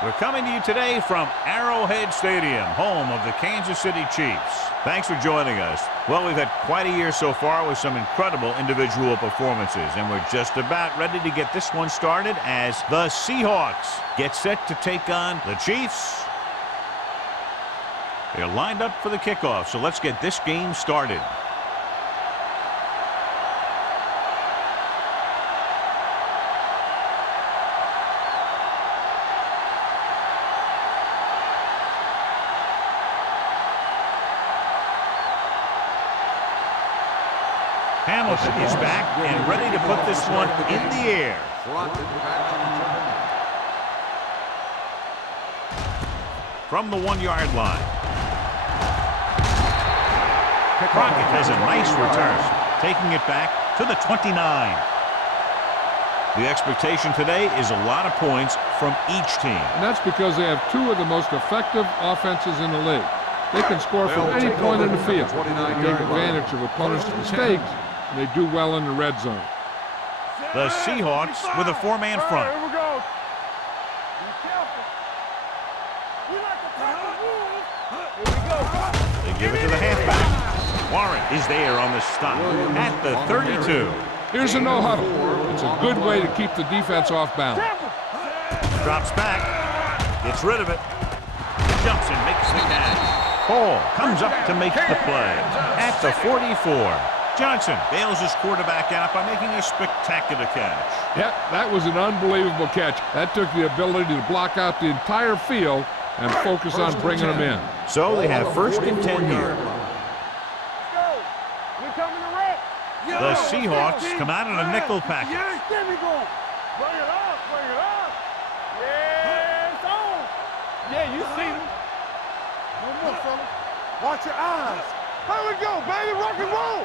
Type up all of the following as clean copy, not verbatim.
We're coming to you today from Arrowhead Stadium, home of the Kansas City Chiefs. Thanks for joining us. Well, we've had quite a year so far with some incredible individual performances, and we're just about ready to get this one started as the Seahawks get set to take on the Chiefs. They're lined up for the kickoff, so let's get this game started. Hamilton is back and ready to put this one in the air. From the 1-yard line. Crockett has a nice return, taking it back to the 29. The expectation today is a lot of points from each team. And that's because they have two of the most effective offenses in the league. They can score from any point in the field. They take advantage of opponents' mistakes, and they do well in the red zone. The Seahawks with a 4-man front. Here we go. Be careful. We like to tackle rules. Here we go. They give it to the halfback. Warren is there on the stop at the 32. Here's a no-huddle. It's a good way to keep the defense off balance. Drops back. Gets rid of it. Jumps and makes the catch. Hall comes up to make the play at the 44. Johnson bails his quarterback out by making a spectacular catch. Yep, that was an unbelievable catch. That took the ability to block out the entire field and focus on bringing them in. So they have 1st and 10 here. The Seahawks come out in a nickel package. There we go. Bring it up, bring it up. Yeah, it's on. Yeah, you see them. One more, fella. Watch your eyes. There we go, baby. Rock and roll.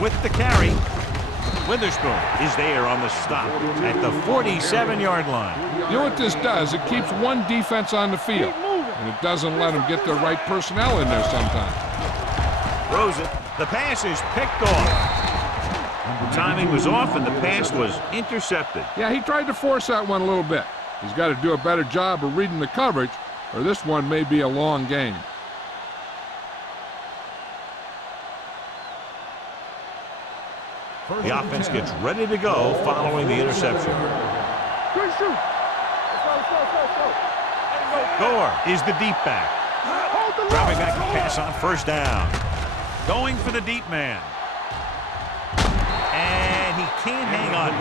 With the carry, Witherspoon is there on the stop at the 47-yard line. You know what this does? It keeps one defense on the field, and it doesn't let them get the right personnel in there sometimes. Throws it. The pass is picked off. The timing was off, and the pass was intercepted. Yeah, he tried to force that one a little bit. He's got to do a better job of reading the coverage, or this one may be a long game. The offense gets ready to go following the interception. Good shoot. Gore is the deep back. Dropping back to pass on 1st down. Going for the deep man. And he can't hang on.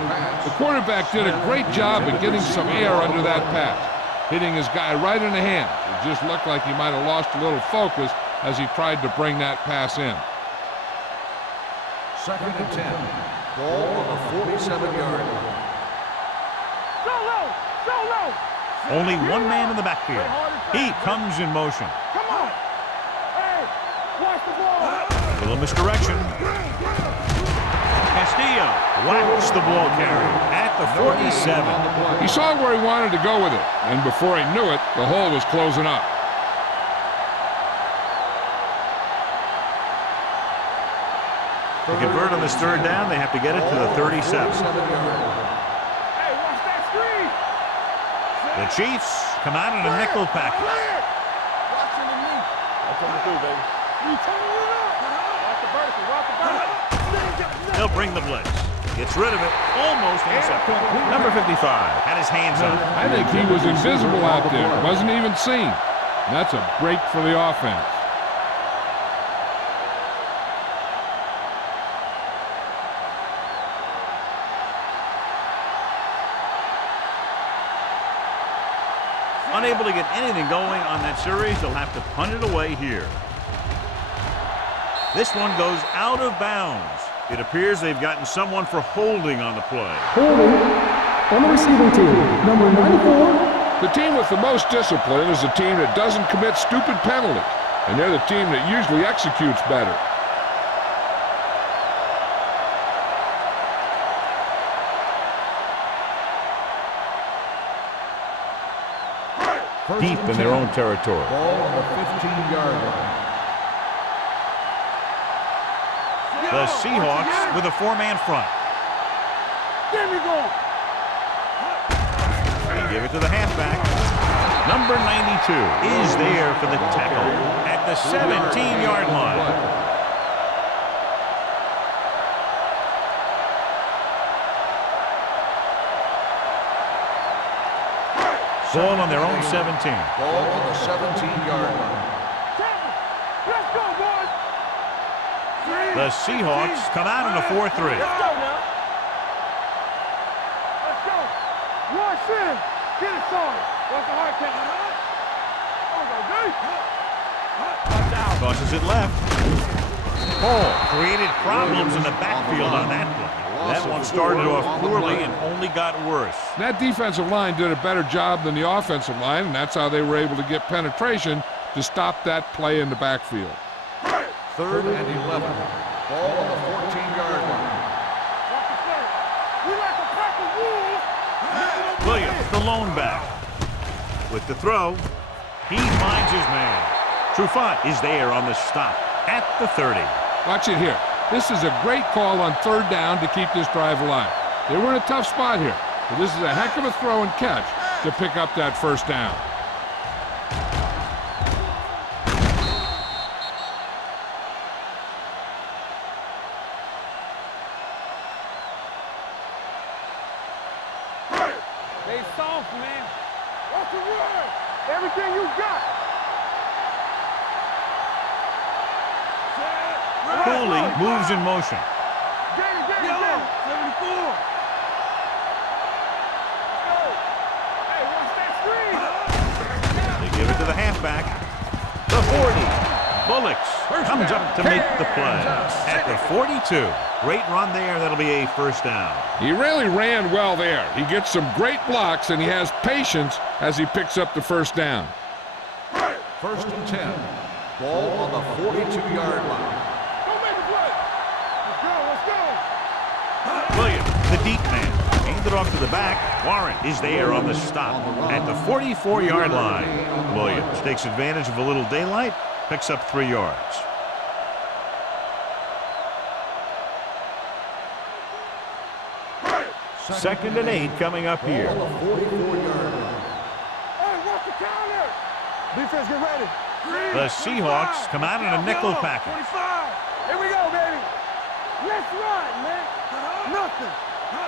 The quarterback did a great job of getting some air under that pass, hitting his guy right in the hand. It just looked like he might have lost a little focus as he tried to bring that pass in. 2nd and 10. Ball on the 47-yard line. Only one man in the backfield. He comes in motion. Come on. Hey, watch the ball. A little misdirection. Castillo whacks the ball carrier at the 47. He saw where he wanted to go with it, and before he knew it, the hole was closing up. To convert on this 3rd down, they have to get it to the 37. Hey, watch that screen. The Chiefs come out in a nickel package. Watching the knee. I'm coming through, baby. You turning it up. Watch the vertical, watch the vertical. They'll bring the blitz. Gets rid of it. Almost intercepted. Number 55 had his hands up. I think he was invisible out there. Wasn't even seen. And that's a break for the offense. Unable to get anything going on that series, they'll have to punt it away here. This one goes out of bounds. It appears they've gotten someone for holding on the play. Holding on the receiving team, number 94. The team with the most discipline is the team that doesn't commit stupid penalties, and they're the team that usually executes better. Deep in their own territory. Ball on the 15-yard line. The Seahawks with a 4-man front. There we go. give it to the halfback. Number 92 is there for the tackle at the 17-yard line. Ball on their own 17. Ball on the 17-yard line. Let's go, boys. The Seahawks come out in a 4-3. Let's go now. Let's go. Rush in. Get it started. What's the hard count? Watch out. Tosses it left. Hall created problems in the backfield on that play. That one started off poorly and only got worse. That defensive line did a better job than the offensive line, and that's how they were able to get penetration to stop that play in the backfield. 3rd and 11. Ball on the 14-yard line. We like a pack of wolves. Williams, the lone back. With the throw, he finds his man. Trufant is there on the stop at the 30. Watch it here. This is a great call on 3rd down to keep this drive alive. They were in a tough spot here, but this is a heck of a throw and catch to pick up that 1st down. They soft, man. What's the word? Everything you got. Cooley moves in motion. Get it, 74. Hey, watch that screen. They give it to the halfback. The 40. Bullocks comes up to make the play at the 42. Great run there. That'll be a 1st down. He really ran well there. He gets some great blocks, and he has patience as he picks up the 1st down. 1st and 10. Ball on the 42-yard line. Williams, the deep man, handed off to the back. Warren is there on the stop at the 44-yard line. Williams takes advantage of a little daylight, picks up 3 yards. Second and 8 coming up here. Ball on the 44-yard line. Hey, watch the counter. Defense, get ready. The Seahawks come out in a nickel package. 25. Here we go, baby. Let's ride, man. Nothing.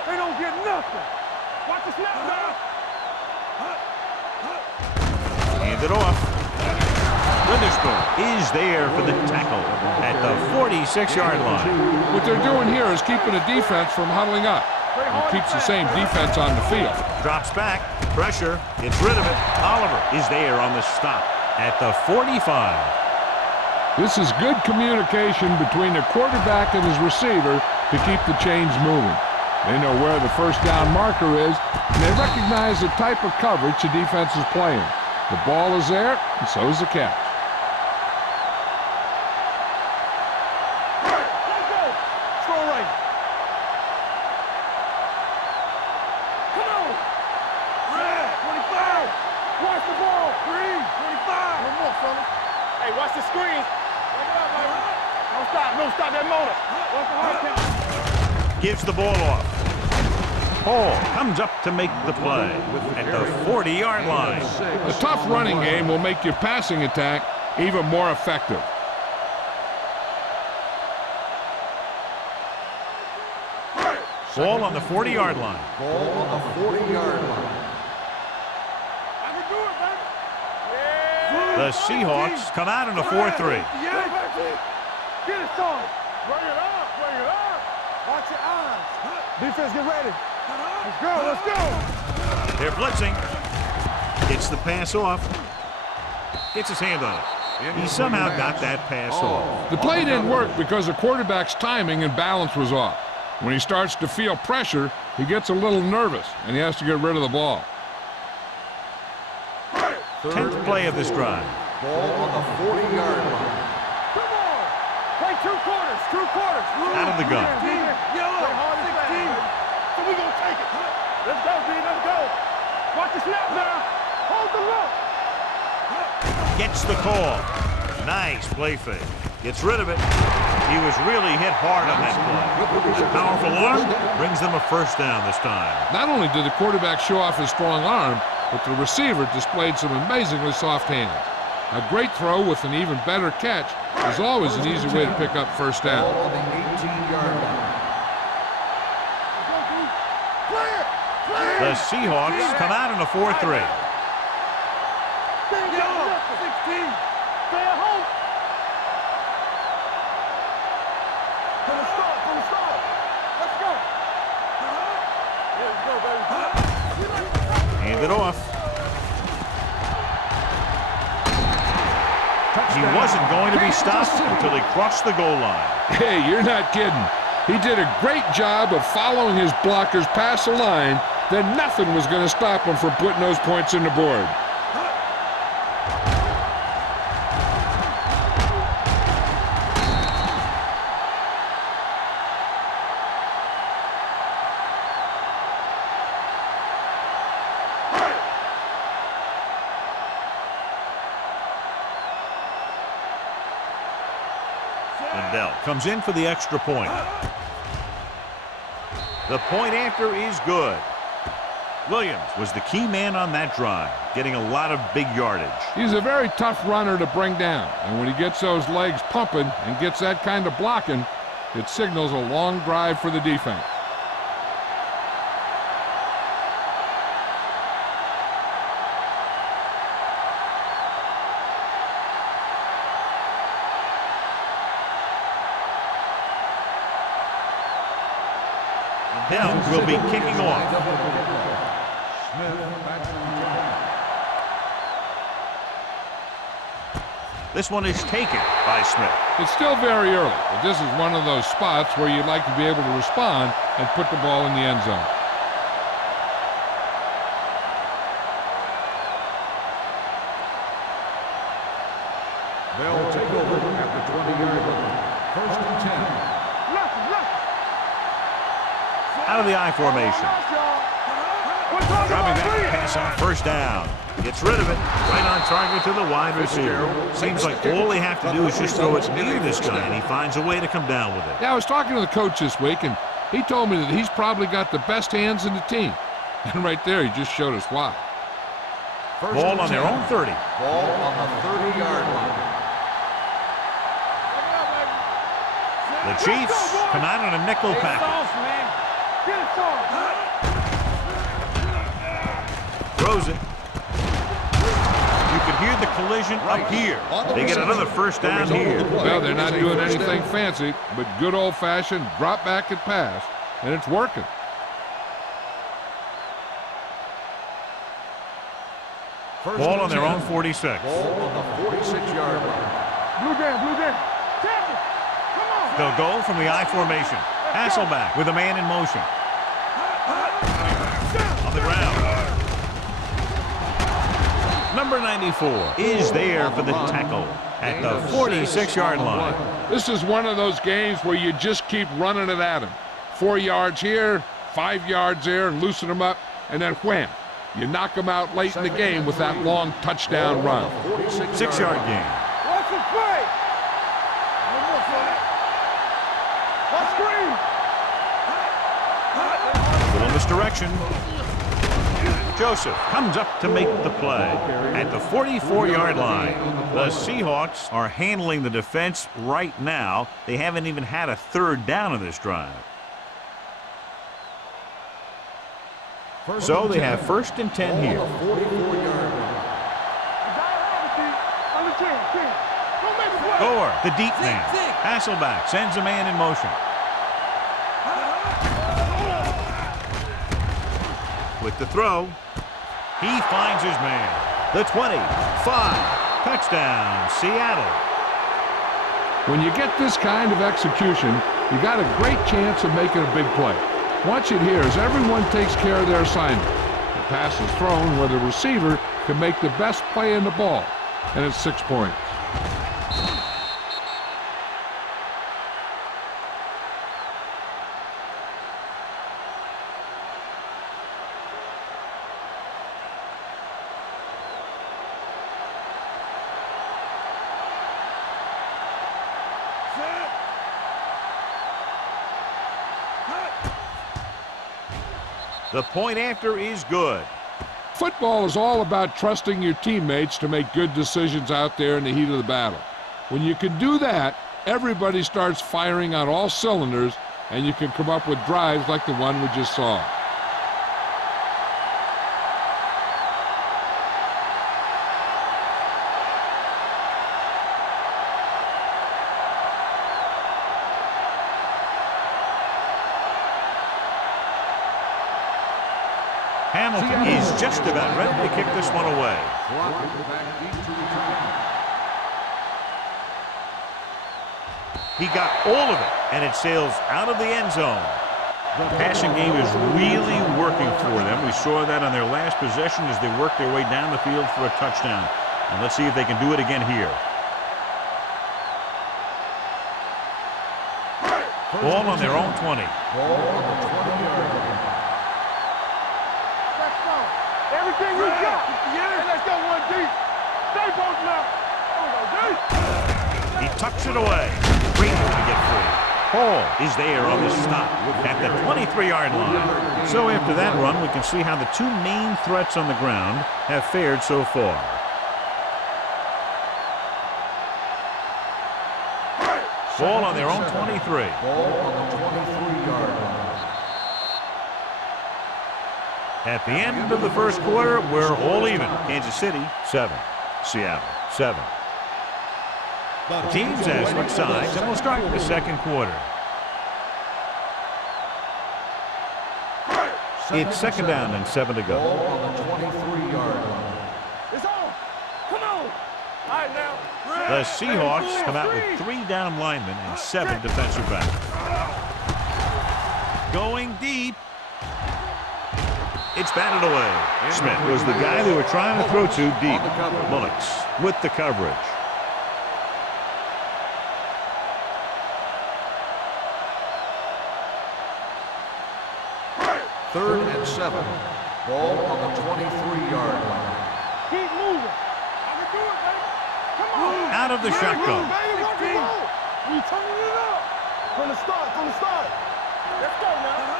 They don't get nothing. Watch the snap now. Hand it off. Witherspoon is there for the tackle at the 46-yard line. What they're doing here is keeping the defense from huddling up. It keeps the same defense on the field. Drops back, pressure, gets rid of it. Oliver is there on the stop at the 45. This is good communication between the quarterback and his receiver to keep the chains moving. They know where the 1st down marker is, and they recognize the type of coverage the defense is playing. The ball is there, and so is the catch. Let's go. Throw right. Come on. Red, 25. Watch the ball. Green, 25. One more, fellas. Hey, watch the screen. Wake it up, baby. Don't stop. Don't stop that motor. What's the hard count? Gives the ball off. Hall comes up to make the play at the 40-yard line. A tough running game will make your passing attack even more effective. Ball on the 40-yard line. Ball on the 40-yard line. I can do it, baby. Yeah. The Seahawks come out in a 4-3. Yeah, baby. Get it started. Bring it up. Bring it up. Watch your eyes. Defense, get ready. Let's go. Let's go. They're blitzing. Gets the pass off. Gets his hand on it. He somehow got that pass off. The play didn't work because the quarterback's timing and balance was off. When he starts to feel pressure, he gets a little nervous, and he has to get rid of the ball. 10th play of this drive. Ball on the 40-yard line. Come on. Play 2 quarters. 2 quarters. Out of the gun. Yellow. Hard as fast. So we gonna take it. Let's go, D. Let's go. Watch the snap now. Hold the look. Gets the call. Nice play fake. Gets rid of it. He was really hit hard on that play. Powerful arm brings them a first down this time. Not only did the quarterback show off his strong arm, but the receiver displayed some amazingly soft hands. A great throw with an even better catch is always an easy way to pick up first down. Ball on the 18-yard line. The Seahawks come out in a 4-3. Hand it off. He wasn't going to be stopped until he crossed the goal line. Hey, you're not kidding. He did a great job of following his blockers past the line. Then nothing was going to stop him from putting those points in the board. Lindell comes in for the extra point. The point after is good. Williams was the key man on that drive, getting a lot of big yardage. He's a very tough runner to bring down, and when he gets those legs pumping and gets that kind of blocking, it signals a long drive for the defense. Lindell will be kicking off. This one is taken by Smith. It's still very early, but this is one of those spots where you'd like to be able to respond and put the ball in the end zone. They'll take over at the 20-yard line. First and 10. Out of the I formation. Dropping that pass on first down. Gets rid of it. Right on target to the wide receiver. Seems like all they have to do is just throw it near this guy, and he finds a way to come down with it. Yeah, I was talking to the coach this week, and he told me that he's probably got the best hands in the team. And right there, he just showed us why. Ball on their own 30. Ball on the 30-yard line. The Chiefs come out on a nickel package. Throws it. You can hear the collision up here. They get another first down here. Well, they're not doing anything fancy, but good old-fashioned drop back and pass, and it's working. Ball on their own 46. Ball on the 46-yard line. Blue game. They'll go from the I formation. Hasselback with a man in motion. On the ground. Number 94 is there for the tackle at the 46-yard line. This is one of those games where you just keep running it at him. 4 yards here, 5 yards there, and loosen them up, and then wham. You knock them out late in the game with that long touchdown run. 6-yard gain. What's the play? Little misdirection. Joseph comes up to make the play at the 44-yard line. The Seahawks are handling the defense right now. They haven't even had a third down of this drive. So they have first and 10 here. Gore, the deep man. Hasselback sends a man in motion. With the throw, he finds his man. The 25. Touchdown, Seattle. When you get this kind of execution, you got a great chance of making a big play. Watch it here as everyone takes care of their assignment. The pass is thrown where the receiver can make the best play in the ball, and it's 6 points. The point after is good. Football is all about trusting your teammates to make good decisions out there in the heat of the battle. When you can do that, everybody starts firing on all cylinders, and you can come up with drives like the one we just saw. Hamilton is just about ready to kick this one away. He got all of it, and it sails out of the end zone. The passing game is really working for them. We saw that on their last possession as they worked their way down the field for a touchdown. And let's see if they can do it again here. Ball on their own 20. Ball on the 20-yard line. Let's go. Everything you got. Yeah. And let's go one deep. Stay both now. He tucks it away. Great to get free. Hall is there on the stop at the 23-yard line. So after that run, we can see how the two main threats on the ground have fared so far. Ball on their own 23. Ball on the 23-yard line. At the end of the first quarter, we're all even. Kansas City, 7. Seattle, 7. The teams have switched sides, and we'll start the second quarter. It's second down and 7 to go. Ball on the 23-yard line. It's on. Come on. All right, now. The Seahawks come out with 3 down linemen and 7 defensive backs. Going deep. It's batted away. Smith was the guy they were trying to throw to deep. Bullocks with the coverage. Third and 7. Ball on the 23-yard line. Keep moving. I can do it, baby. Come on. Out of the shotgun. Baby, rock and roll. We turning it up. From the start, from the start. Let's go now.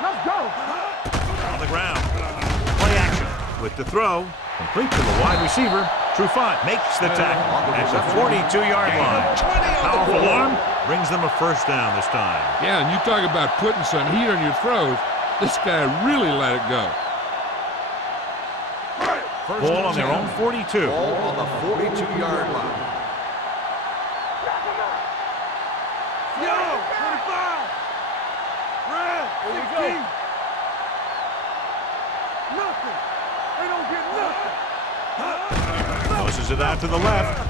Let's go. On the ground. Play action with the throw. Complete to the wide receiver. Trufant makes the tackle at the 42-yard line. Powerful arm brings them a first down this time. Yeah, and you talk about putting some heat on your throws. This guy really let it go. Ball on their own 42. Ball on the 42-yard line. Yo, 25. Red, 16. Nothing. They don't get nothing. Tosses it out to the left.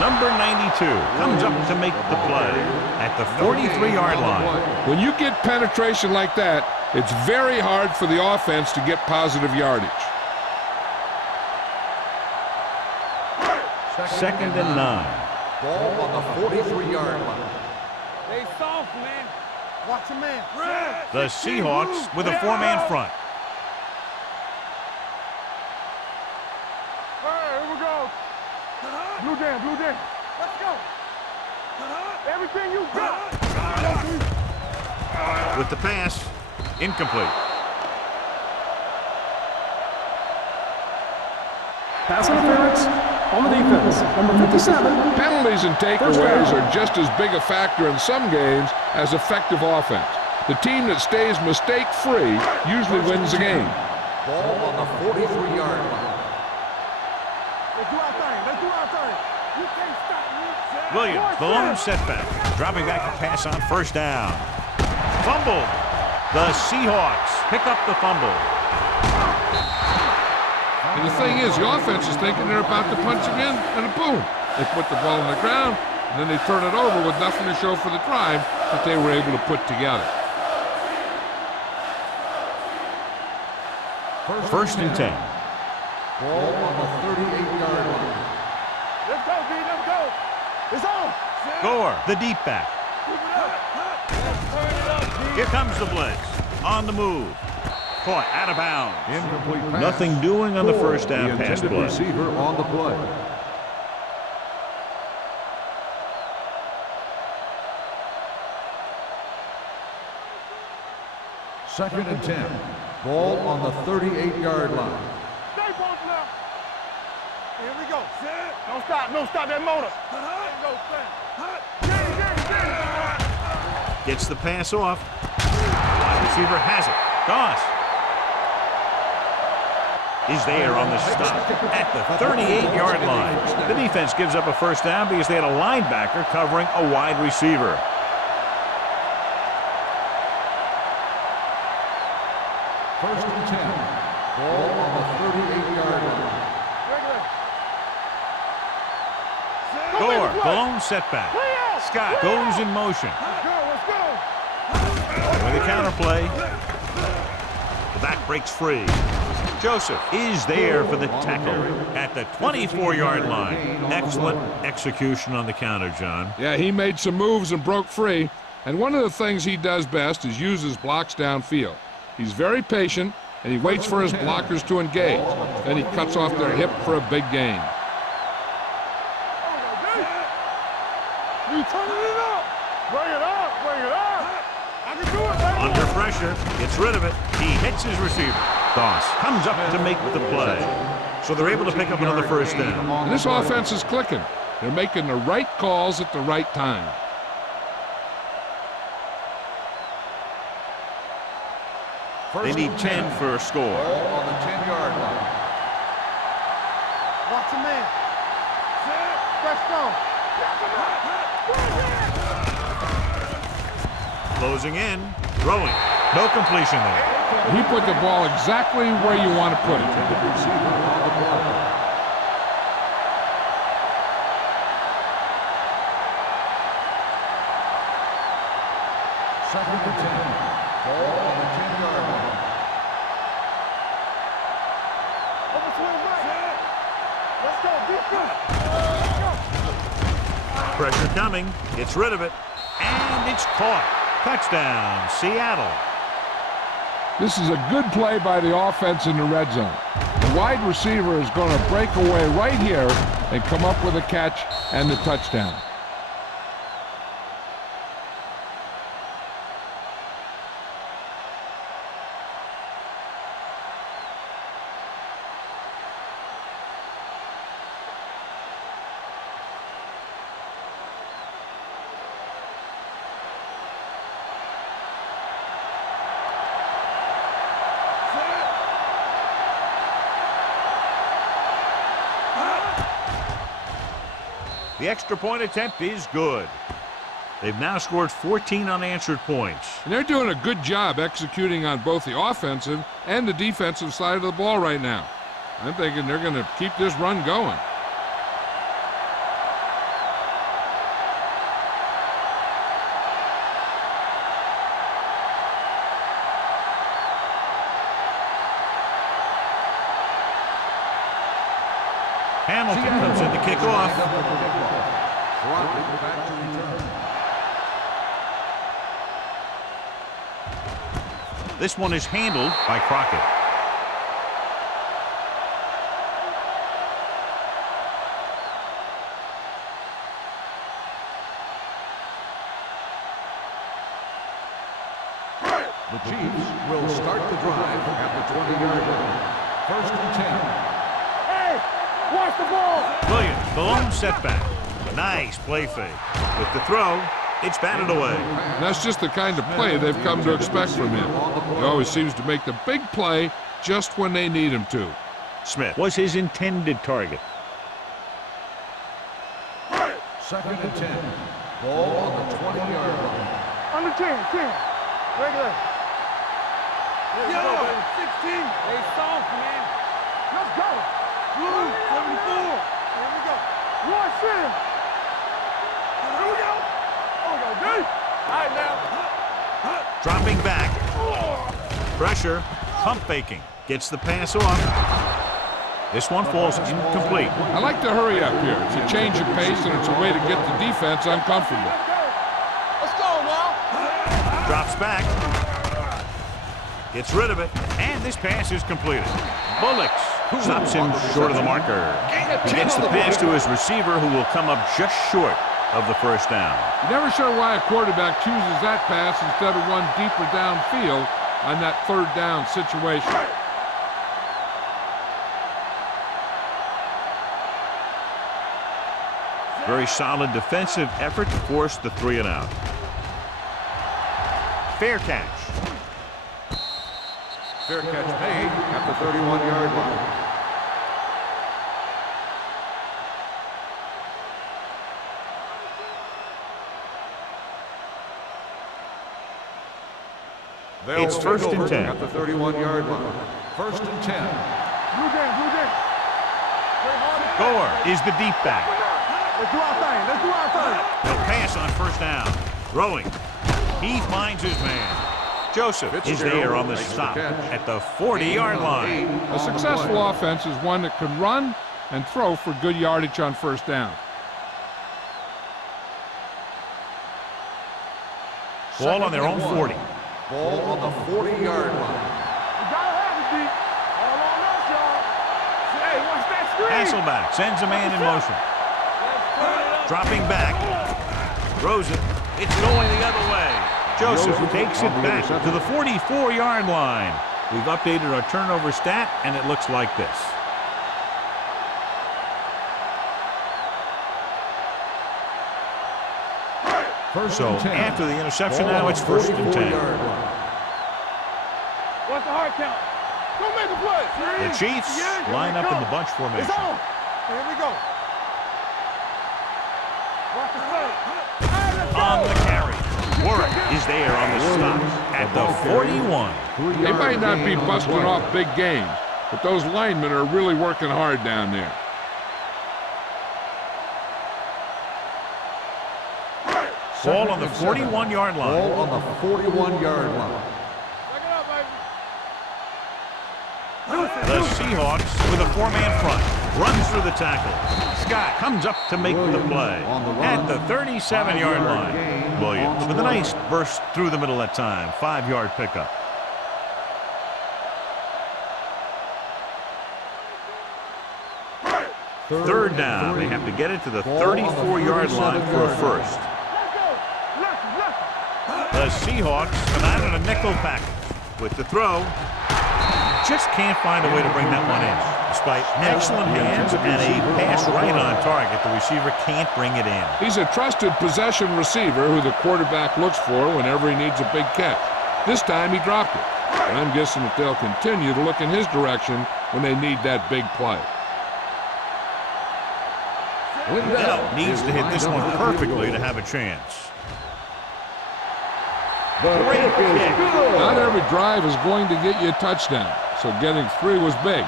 Number 92 comes up to make the play at the 43-yard line. When you get penetration like that, it's very hard for the offense to get positive yardage. Second and 9. Ball on the 43-yard line. They soft, man. Watch your man. Red, The Seahawks with a 4-man front. Here we go. Blue down, blue down. Let's go. Everything you got. With the pass, incomplete. Pass interference on the defense. Number 57. Penalties and takeaways are just as big a factor in some games as effective offense. The team that stays mistake-free usually wins the game. Ball on the 43-yard line. Let's do our thing. Let's do our thing. You can't stop me. Williams, the lone setback. Dropping back to pass on first down. Fumble. The Seahawks pick up the fumble. And the thing is, the offense is thinking they're about to punch again, and boom, they put the ball on the ground, and then they turn it over with nothing to show for the drive that they were able to put together. First and 10. Ball on the 38-yard line. Let's go, B. Let's go. It's on. Gore, the deep back. Here comes the blitz. On the move. Caught out of bounds. Incomplete pass. Nothing doing on the first down The pass intended play. receiver on the play. Second and 10. Ball on the 38-yard line. Stay both left. Here we go. Don't stop. Don't stop that motor. Gets the pass off. Wide receiver has it. Doss is there on the stop at the 38-yard line. The defense gives up a first down because they had a linebacker covering a wide receiver. First and 10. Ball on the 38-yard line. Gore, blown setback. Scott goes in motion. Let's go. With a counterplay. The back breaks free. Joseph is there for the tackle at the 24-yard line. Excellent execution on the counter, John. Yeah, he made some moves and broke free. And one of the things he does best is use his blocks downfield. He's very patient, and he waits for his blockers to engage. Then he cuts off their hip for a big gain. You turning it up. Bring it up. Bring it up. I can do it, baby. Under pressure, gets rid of it. He hits his receiver. Doss comes up to make the play. So they're able to pick up another first down. And this offense is clicking. They're making the right calls at the right time. They need 10 for a score. Ball on the 10-yard line. Watch your man. Let's go. Closing in, throwing. No completion there. He put the ball exactly where you want to put it. Second and 10. Ball on the 10-yard line. Over to his right. Let's go. Let's go. Pressure coming, gets rid of it, and it's caught. Touchdown, Seattle. This is a good play by the offense in the red zone. The wide receiver is going to break away right here and come up with a catch and the touchdown. The extra point attempt is good. They've now scored 14 unanswered points. And they're doing a good job executing on both the offensive and the defensive side of the ball right now. I'm thinking they're going to keep this run going. Hamilton comes in to kick off. Back to return. This one is handled by Crockett. The Chiefs will start the drive at the 20-yard line. First and 10. Hey, watch the ball. Williams, the lone setback. Nice play fake. With the throw, it's batted away. And that's just the kind of play they've come to expect from him. He always seems to make the big play just when they need him to. Smith was his intended target. Second and 10. Ball on the 20-yard line. Under 10. Regular. Let's go, baby. 16. Hey, soft, man. Let's go. Blue, 74. Here we go. One center. Here we go. Oh, go deep. All right, now. Dropping back. Pressure. Pump faking. Gets the pass off. This one falls incomplete. I like to hurry up here. It's a change of pace, and it's a way to get the defense uncomfortable. Let's go now. Drops back. Gets rid of it. And this pass is completed. Bullocks stops him short of the marker. He gets the pass to his receiver, who will come up just short of the first down. You're never sure why a quarterback chooses that pass instead of one deeper downfield, on that third down situation. Very solid defensive effort to force the 3 and out. Fair catch. Fair catch made at the 31-yard line. It's first and 10. At the 31-yard line. First and 10. Blue game. Gore is the deep back. Let's do our thing. He'll pass on first down. Throwing. He finds his man. Joseph is there on the stop at the 40-yard line. A successful offense is one that can run and throw for good yardage on first down. Ball on their own 40. Ball on the 40-yard line. You gotta have it, D. All on us, y'all. Hey, watch that screen. Hasselback sends a man in motion. Dropping back. Throws it. It's going the other way. Joseph takes it back to the 44-yard line. We've updated our turnover stat, and it looks like this. So after the interception, now it's first and 10. What's the hard count? Don't make a play. The Chiefs line up in the bunch It's formation. on. Here we go. Watch the play. Hey, let's go. On the carry. Warwick is there on the stop at the 41. They might not be busting off big games, but those linemen are really working hard down there. Ball on the 41-yard line. Ball on the 41-yard line. Check it out, baby. The Seahawks with a 4-man front. Runs through the tackle. Scott comes up to make the play at the 37-yard line. Williams with a nice burst through the middle that time. 5-yard pickup. Third down. They have to get it to the 34-yard line for a first. The Seahawks come out in a nickel package with the throw. Just can't find a way to bring that one in. Despite excellent hands and a pass right on target, the receiver can't bring it in. He's a trusted possession receiver who the quarterback looks for whenever he needs a big catch. This time he dropped it. And I'm guessing that they'll continue to look in his direction when they need that big play. Lindell needs to hit this one perfectly to have a chance. Great kick. Not every drive is going to get you a touchdown, so getting 3 was big.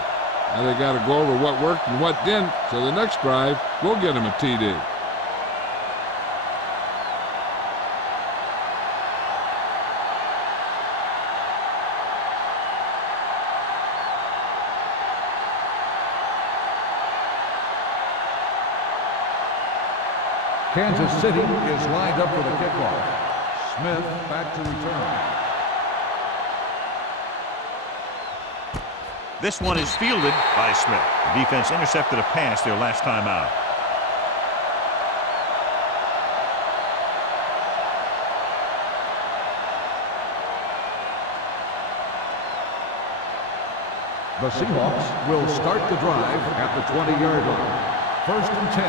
Now they got to go over what worked and what didn't, so the next drive will get them a TD. Kansas City is lined up for the kickoff. Smith back to return. This one is fielded by Smith. The defense intercepted a pass their last time out. The Seahawks will start the drive at the 20-yard line. First and 10.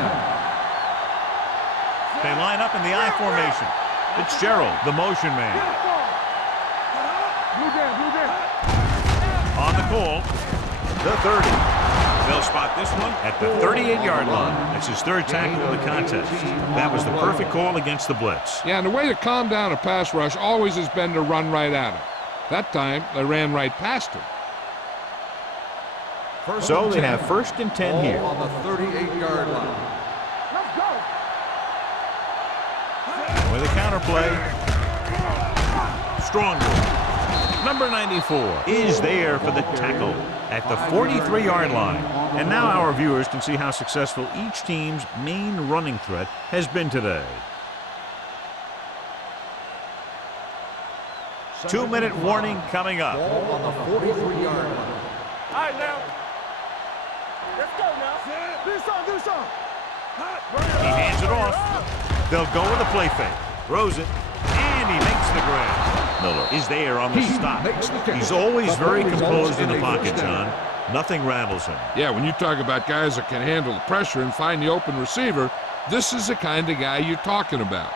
They line up in the I formation. Fitzgerald, the motion man. On the call, the 30. They'll spot this one at the 38-yard line. That's his third tackle of the contest. That was the perfect call against the blitz. Yeah, and the way to calm down a pass rush always has been to run right at him. That time, they ran right past him. So they have first and 10 here. On the 38-yard line. Let's go. With a counter play. Strong move. Number 94 is there for the tackle at the 43-yard line. And now our viewers can see how successful each team's main running threat has been today. 2-minute warning coming up. Ball on the 43-yard line. All right, now. Let's go now. Do something. He hands it off. They'll go with a play fake. Throws it, and he makes the grab. Miller is there on the He stop. makes the catch. He's always The very play composed results in the in a pocket, first down. John. Nothing rattles him. Yeah, when you talk about guys that can handle the pressure and find the open receiver, this is the kind of guy you're talking about.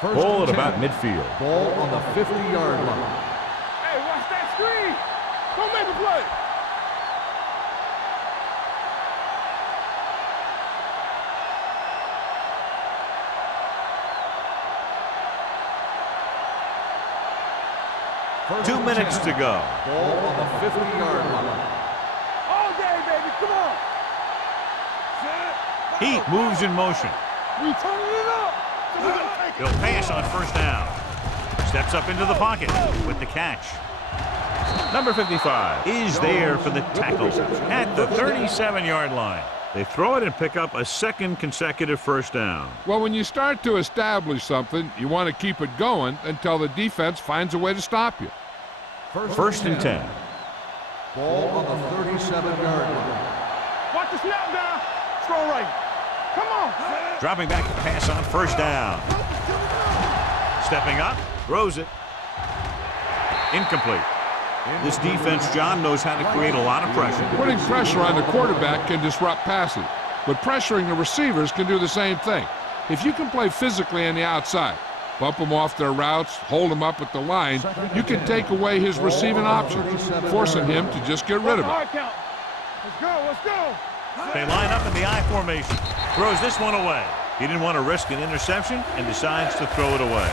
First Ball and at about 10. midfield. Ball on the 50-yard line. Hey, watch that screen. Don't make a play. First 2 and minutes 10. to go. Ball on the 50-yard line. All day, baby. Come on. Heat moves in motion. We turning it up. So we gonna take it. He'll pass on first down. Steps up into the pocket with the catch. Number 55 is there for the tackle at the 37-yard line. They throw it and pick up a second consecutive first down. Well, when you start to establish something, you want to keep it going until the defense finds a way to stop you. First and 10. Ball on the 37-yard line. Watch the snap down. Strong right. Come on. Dropping back to pass on first down. Stepping up, throws it. Incomplete. This defense, John, knows how to create a lot of pressure. Putting pressure on the quarterback can disrupt passing, but pressuring the receivers can do the same thing. If you can play physically on the outside, bump them off their routes, hold them up at the line, you can take away his receiving options, forcing him to just get rid of it. Hard count. Let's go. Let's go. They line up in the I formation. Throws this one away. He didn't want to risk an interception and decides to throw it away.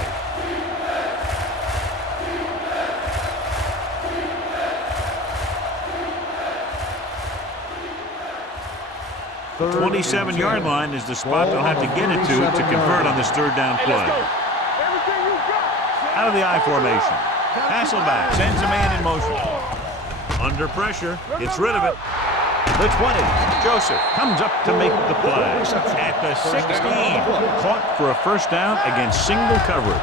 27-yard line is the spot they'll have to get it to convert on this third down Hey, play. let's go. Everything you got. Out of the I formation. Hasselback sends a man in motion. Under pressure, gets rid of it. The 20. Joseph comes up to make the play. At the 16. Caught for a first down against single coverage.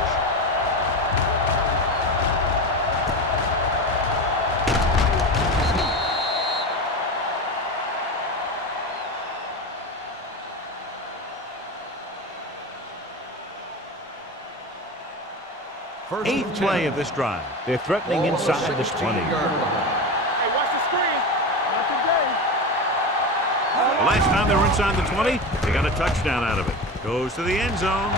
Eighth play of this drive. They're threatening inside the 20. Hey, watch the screen. Not today. The last time they were inside the 20, they got a touchdown out of it. Goes to the end zone.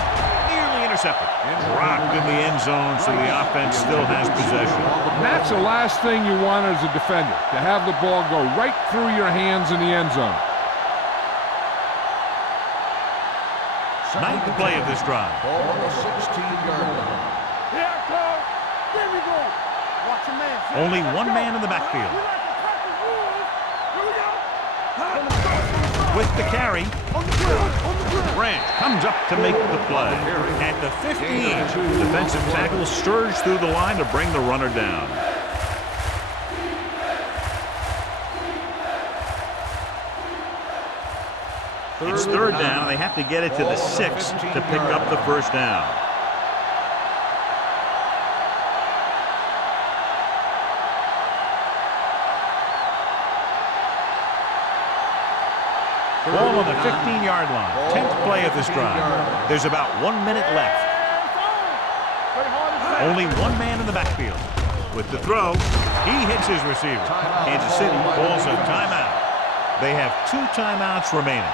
Nearly intercepted. Dropped in the end zone, so the offense still has possession. And that's the last thing you want as a defender, to have the ball go right through your hands in the end zone. Ninth play of this drive. Ball on the 16-yard line. Here I come. There we go. Watch your man. Only one man in the backfield. We like to cut the rules. Here we go. With the carry, On the ground. On the ground. Branch comes up to make the play. At the 15, defensive tackle surged through the line to bring the runner down. It's third down, and they have to get it to the 6 to pick up the first down. Ball on the 15-yard line. 10th play of this drive. There's about 1 minute left. Only one man in the backfield. With the throw, he hits his receiver. Kansas City calls a timeout. They have 2 timeouts remaining.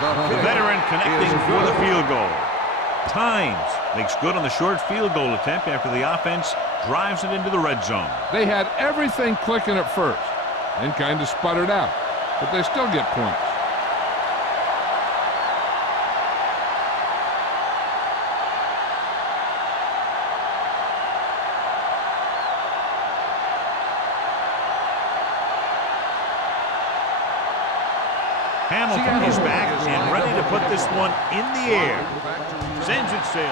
The veteran connecting for the field goal. Tynes makes good on the short field goal attempt after the offense drives it into the red zone. They had everything clicking at first, then kind of sputtered out, but they still get points. Hamilton is back and ready to put this one in the air. Sends it sailing.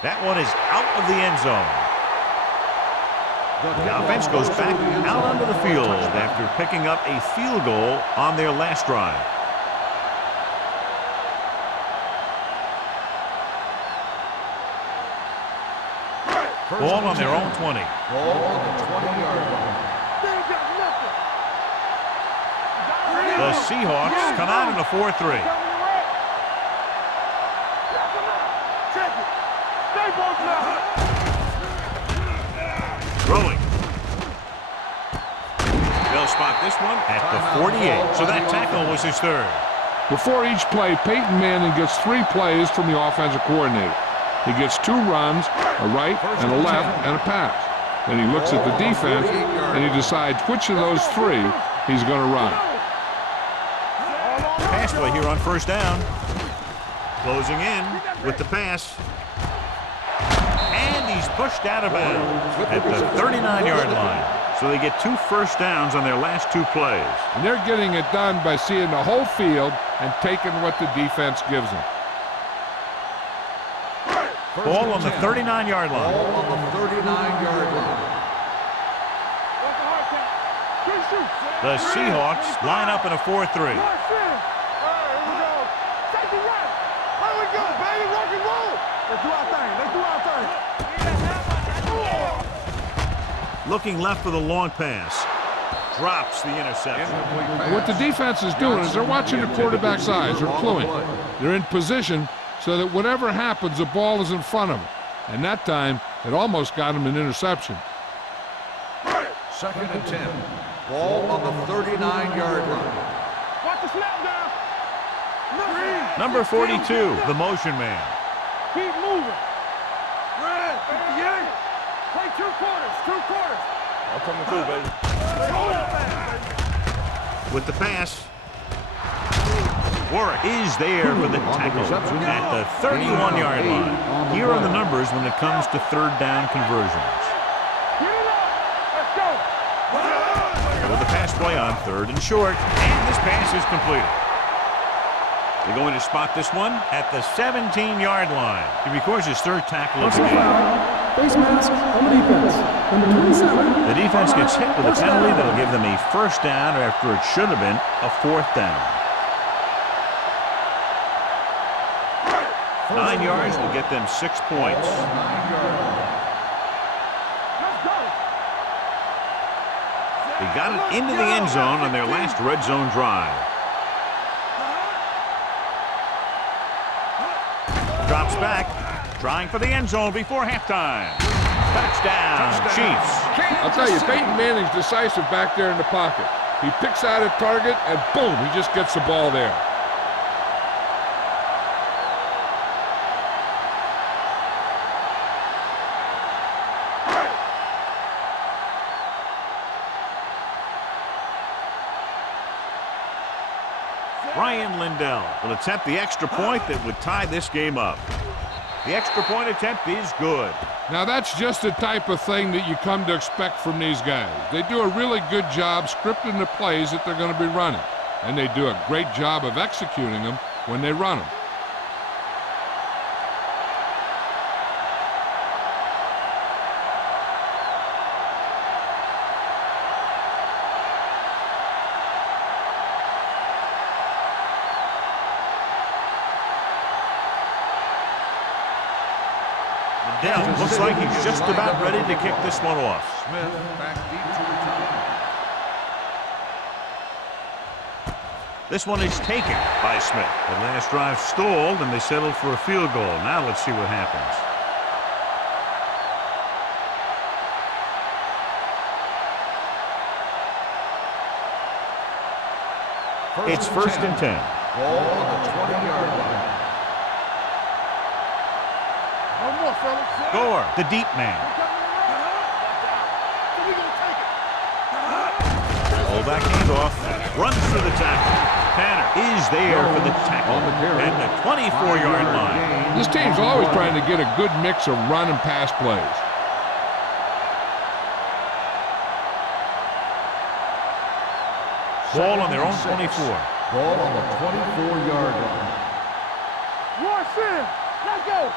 That one is out of the end zone. The offense goes back out onto the field after picking up a field goal on their last drive. Ball on their own 20. Ball on the 20-yard line. The Seahawks come out in a 4-3. Throwing. They'll spot this one at the 48. So that tackle was his third. Before each play, Peyton Manning gets 3 plays from the offensive coordinator. He gets 2 runs, a right and a left, and a pass. Then he looks at the defense, and he decides which of those 3 he's going to run. Pass play here on first down. Closing in with the pass. And he's pushed out of bounds at the 39-yard line. So they get 2 first downs on their last 2 plays. And they're getting it done by seeing the whole field and taking what the defense gives them. Ball on the 39-yard line. Ball on the 39-yard line. The Seahawks line up in a 4-3. Looking left for the long pass. Drops the interception. What the defense is doing is they're watching the quarterback's eyes. They're cluing. They're in position so that whatever happens, the ball is in front of them. And that time, it almost got him an interception. 2nd and 10. Ball on the 39-yard line. Watch the snap down. Number 42, the motion man. Keep moving. Play 2 quarters. 2 quarters. I'm coming through, baby. With the pass. Warwick is there for the tackle at the 31-yard line. Here are the numbers when it comes to 3rd down conversions. Let's go. With the pass play on 3rd and short, and this pass is completed. They're going to spot this one at the 17-yard line. He records his 3rd tackle of the game. Face mask on the defense. Number 27. The defense gets hit with a penalty that'll give them a first down after it should have been a 4th down. 9 yards will get them 6 points. They got it into the end zone on their last red zone drive. Drops back, trying for the end zone before halftime. Touchdown, Chiefs. I'll tell you, Peyton Manning's decisive back there in the pocket. He picks out a target, and boom, he just gets the ball there. Ryan Lindell will attempt the extra point that would tie this game up. The extra point attempt is good. Now that's just the type of thing that you come to expect from these guys. They do a really good job scripting the plays that they're going to be running. And they do a great job of executing them when they run them. Lindell looks like he's just about ready to kick this one off. Smith back deep to return. This one is taken by Smith. The last drive stalled, and they settled for a field goal. Now let's see what happens. It's 1st and 10. Ball on the 20-yard line. One more, fellas. Gore, the deep man. Fullback handoff. Runs for the tackle. Tanner is there for the tackle at the 24-yard line. This team's always trying to get a good mix of run and pass plays. Ball on their own 24. Ball on the 24-yard line. Let's go.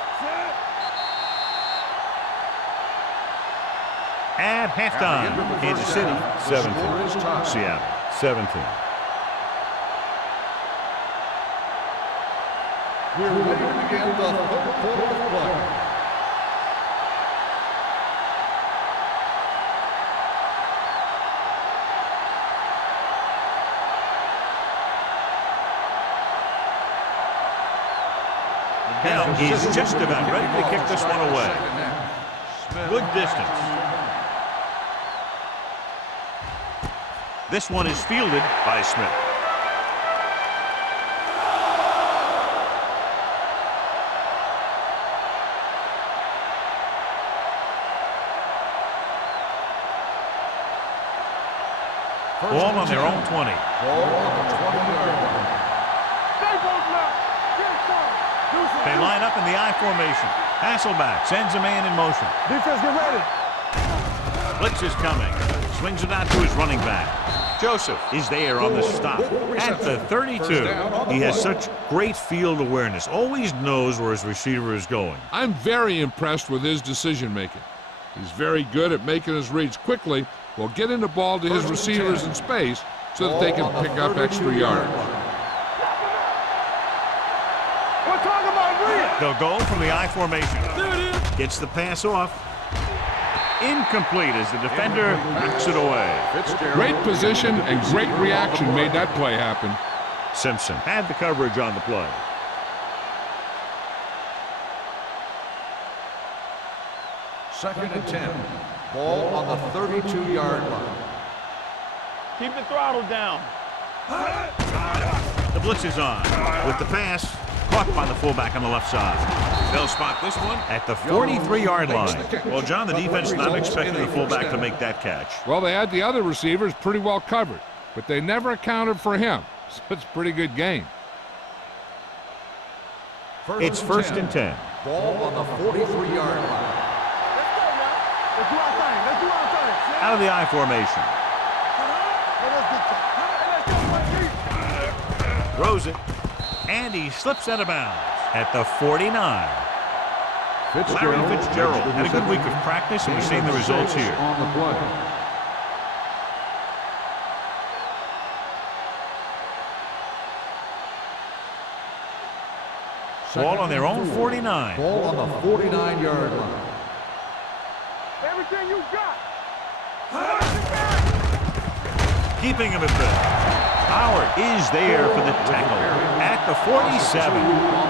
At halftime, Kansas City 17, Seattle 17. We're ready to begin the third quarter of play. Now he's just about ready to kick this one away. Good distance. This one is fielded by Smith. Ball on their own 20. Ball on the 20-yard line. They line up in the I formation. Hasselback sends a man in motion. Defense, get ready. Blitz is coming. Swings it out to his running back. Joseph is there on the stop. At the 32. He has such great field awareness. Always knows where his receiver is going. I'm very impressed with his decision making. He's very good at making his reads quickly while getting the ball to his receivers in space so that they can pick up extra yards. They'll go from the I formation. Gets the pass off. Incomplete as the defender knocks it away. Great position and great reaction made that play happen. Simpson had the coverage on the play. Second and 10. Ball on the 32-yard line. Keep the throttle down. The blitz is on. With the pass, caught by the fullback on the left side. They'll spot this one at the 43-yard line. Well, John, the defense not expecting the fullback to make that catch. Well, they had the other receivers pretty well covered, but they never accounted for him. So it's a pretty good game. It's first and 10. Ball on the 43-yard line. Let's do our thing. Let's do our thing. Out of the I formation. Throws it. And he slips out of bounds at the 49. Larry Fitzgerald had a good week of practice, and we're seeing the results here. On the play. Ball on their own 49. Ball on the 49-yard line. Everything you got. Keeping him at bay. Howard is there for the tackle at the 47.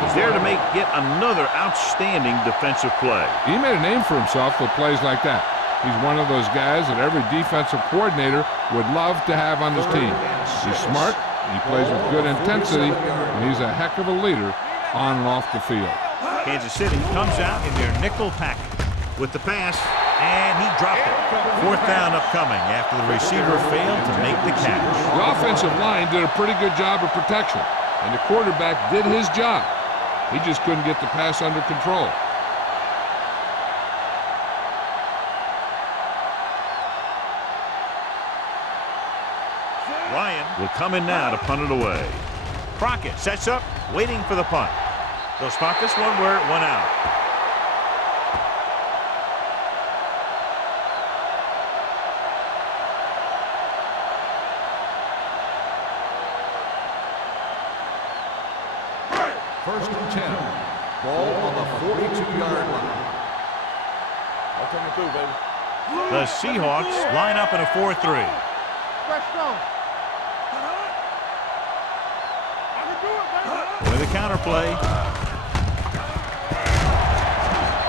He's there to make yet another outstanding defensive play. He made a name for himself with plays like that. He's one of those guys that every defensive coordinator would love to have on his team. He's smart, he plays with good intensity, and he's a heck of a leader on and off the field. Kansas City comes out in their nickel package with the pass, and he dropped it. Fourth down upcoming after the receiver failed to make the catch. The offensive line did a pretty good job of protection, and the quarterback did his job. He just couldn't get the pass under control. Ryan will come in now to punt it away. Crockett sets up, waiting for the punt. They'll spot this one where it went out. First and 10. Ball on the 42-yard line. I'll take it through, baby. The Seahawks line up in a 4-3. Fresh stone. I can do it, baby. With a counterplay.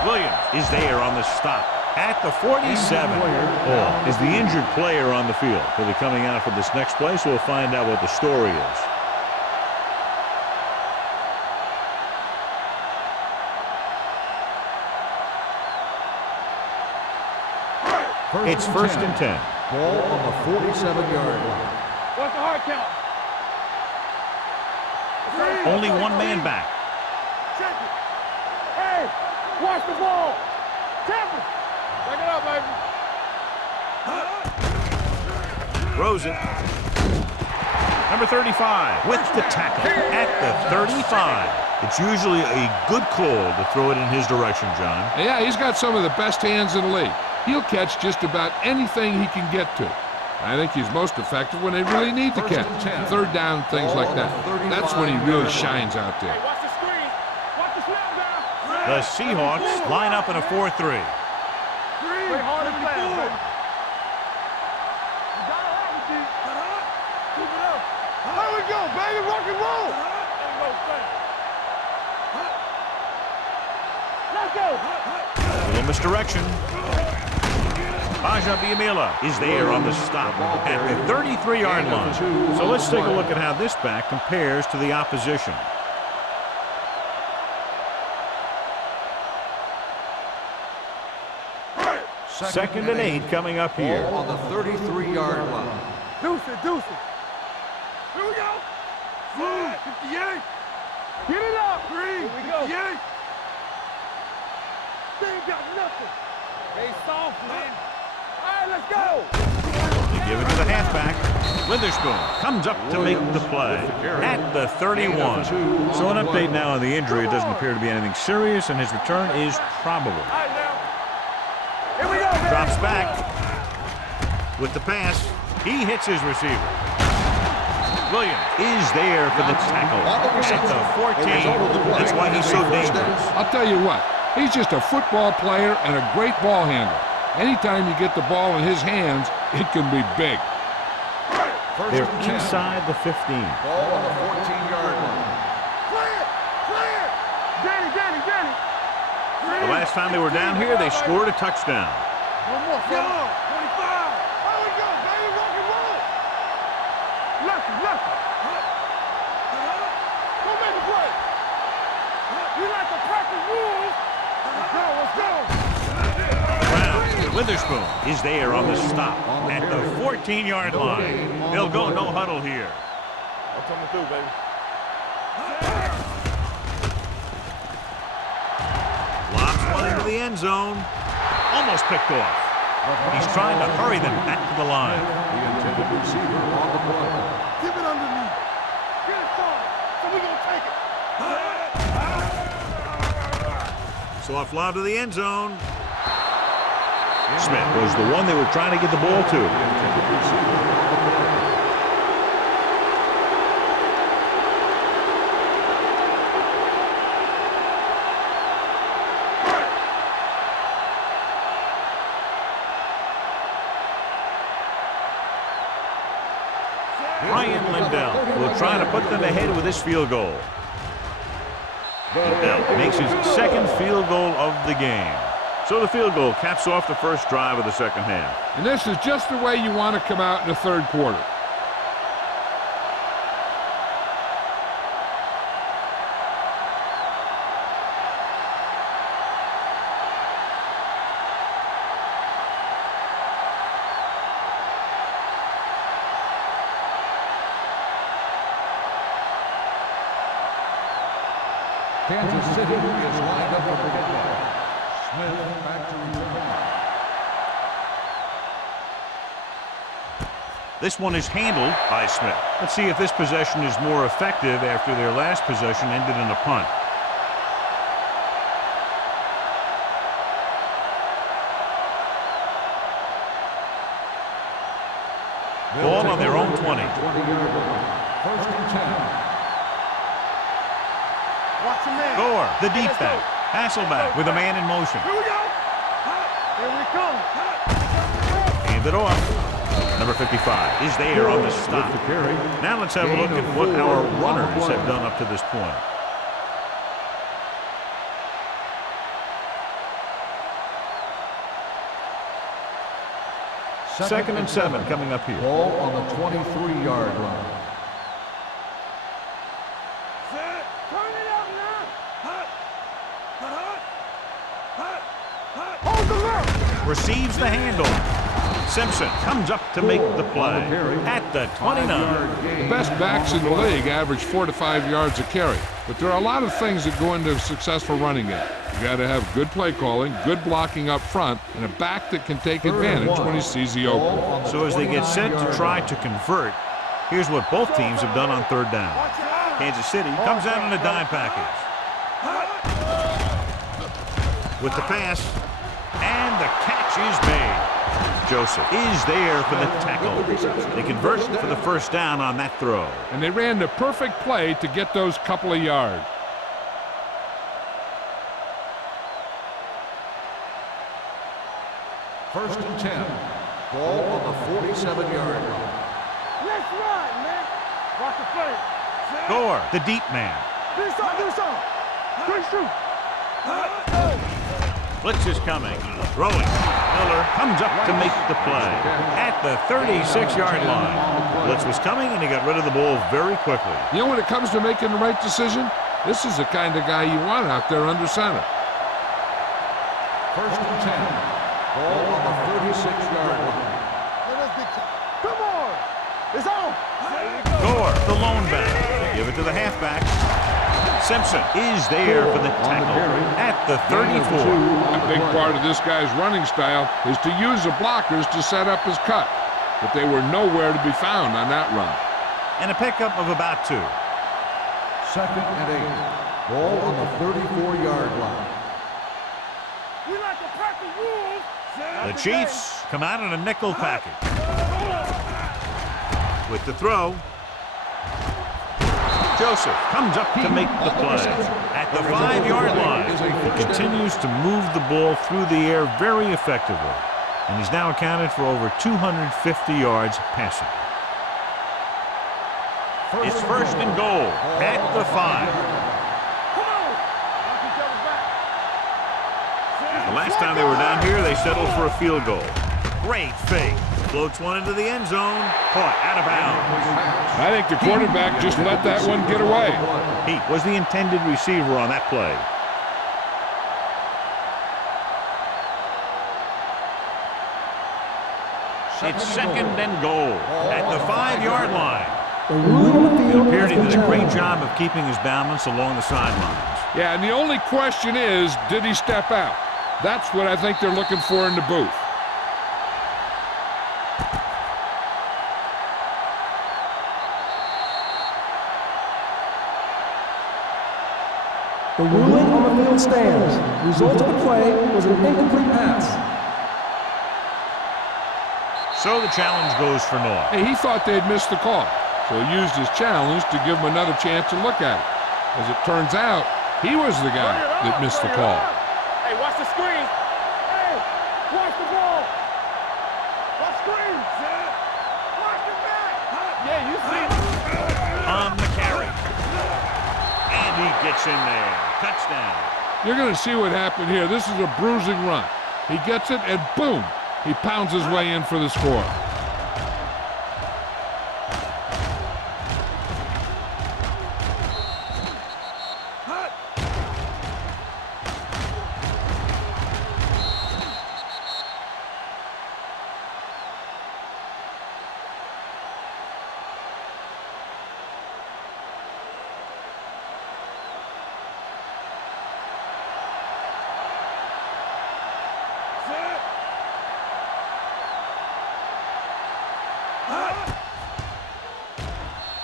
Williams is there on the stop at the 47. Oh, is the injured player on the field. He'll be coming out for this next play, so we'll find out what the story is. It's first and 10. Ball on the 47-yard line. What's the hard count? Only one man back. Check it. Hey, watch the ball. Tap it. Check it out, baby. Throws it. Number 35 with the tackle at the 35. It's usually a good call to throw it in his direction, John. Yeah, he's got some of the best hands in the league. he'll catch just about anything he can get to. I think he's most effective when they really need to catch. Third down, things like that. That's when he really shines out there. Watch the screen. Watch the snap down. The Seahawks line up in a 4-3. Play hard and fast, baby. You gotta have it, D. Keep it up. There we go, baby. Rock and roll. Ain't no thing. Let's go. A little misdirection. Baja Biamila is there on the stop at the 33-yard line. So let's take a look at how this back compares to the opposition. Second and 8 coming up here. On the 33-yard line. Deuce it. Here we go. 58. Get it up. Here we go. 58. They ain't got nothing. They soft, man. All right, let's go. They give it to the halfback. Witherspoon comes up to make the play at the 31. So an update now on the injury. It doesn't appear to be anything serious, and his return is probable. All right, now. Here we go, baby. Drops back with the pass. He hits his receiver. Williams is there for the tackle at the 14. That's why he's so dangerous. I'll tell you what, he's just a football player and a great ball handler. Anytime you get the ball in his hands, it can be big. They're inside the 15. Ball on the 14-yard line. Clear. Danny. The last time they were down here, they scored a touchdown. One more, fella. 25. There we go, baby. Rock and roll. Lucky. Go make the play. You like to practice rules. Let's go. Witherspoon is there on the stop at the 14-yard line. They'll go no huddle here. I'm coming through, baby. Lobs one into the end zone. Almost picked off. He's trying to hurry them back to the line. The intended receiver on the play. Give it underneath. Get it started. So we're going to take it. Soft lob to the end zone. Smith was the one they were trying to get the ball to. Ryan Lindell will try to put them ahead with this field goal. Lindell makes his second field goal of the game. So the field goal caps off the first drive of the second half. And this is just the way you want to come out in the third quarter. Kansas City is lined up for the kickoff. Smith back to return. This one is handled by Smith. Let's see if this possession is more effective after their last possession ended in a punt. Ball on their own 20. 20-yard line. First and 10. Watch your man. Gore, the deep back. Hasselback with a man in motion. Here we go. Here we come. Hand it off. Number 55 is there on the stop. Now let's have a look at what our runners have done up to this point. Second and 7 coming up here. Ball on the 23-yard line. Turn it up now. Hold the look. Receives the handle. Simpson comes up to make the play at the 29. The best backs in the league average 4 to 5 yards a carry. But there are a lot of things that go into a successful running game. You got to have good play calling, good blocking up front, and a back that can take advantage when he sees the opening. So as they get set to try to convert, here's what both teams have done on third down. Kansas City comes out in a dime package. With the pass, and the catch catch is made. Joseph is there for the tackle. They convert for the first down on that throw. And they ran the perfect play to get those couple of yards. First and 10. Ball on the 47-yard line. Let's run, man. Watch the play. Gore, the deep man. Do something. Quick shoot. Blitz is coming. Throwing. Miller comes up to make the play at the 36-yard line. Blitz was coming, and he got rid of the ball very quickly. You know, when it comes to making the right decision, this is the kind of guy you want out there under center. First and 10. Ball on the 36-yard line. Come on. It's on. Gore, the lone back. They give it to the halfback. Simpson is there for the tackle at the 34. A big part of this guy's running style is to use the blockers to set up his cut, but they were nowhere to be found on that run. And a pickup of about 2. Second and 8. Ball on the 34-yard line. We like to practice rules. The Chiefs come out in a nickel package. With the throw, Joseph comes up to make the play at the 5-yard line. He continues to move the ball through the air very effectively, and he's now accounted for over 250 yards passing. It's first and goal at the 5. The last time they were down here, they settled for a field goal. Great fake. Floats one into the end zone. Caught out of bounds. I think the quarterback just let that one get away. He was the intended receiver on that play. It's second and goal at the 5-yard line. It appeared he did a great job of keeping his balance along the sidelines. Yeah, and the only question is, did he step out? That's what I think they're looking for in the booth. The ruling on the field stands. The result of the play was an incomplete pass. So the challenge goes for North. Hey, he thought they'd missed the call, so he used his challenge to give him another chance to look at it. As it turns out, he was the guy that missed the call. Hey, watch the screen. Hey, watch the ball. Watch screen. Watch the back. Yeah, you see it. On the carry. And he gets in there. Touchdown. You're going to see what happened here. This is a bruising run. He gets it, and boom, he pounds his way in for the score.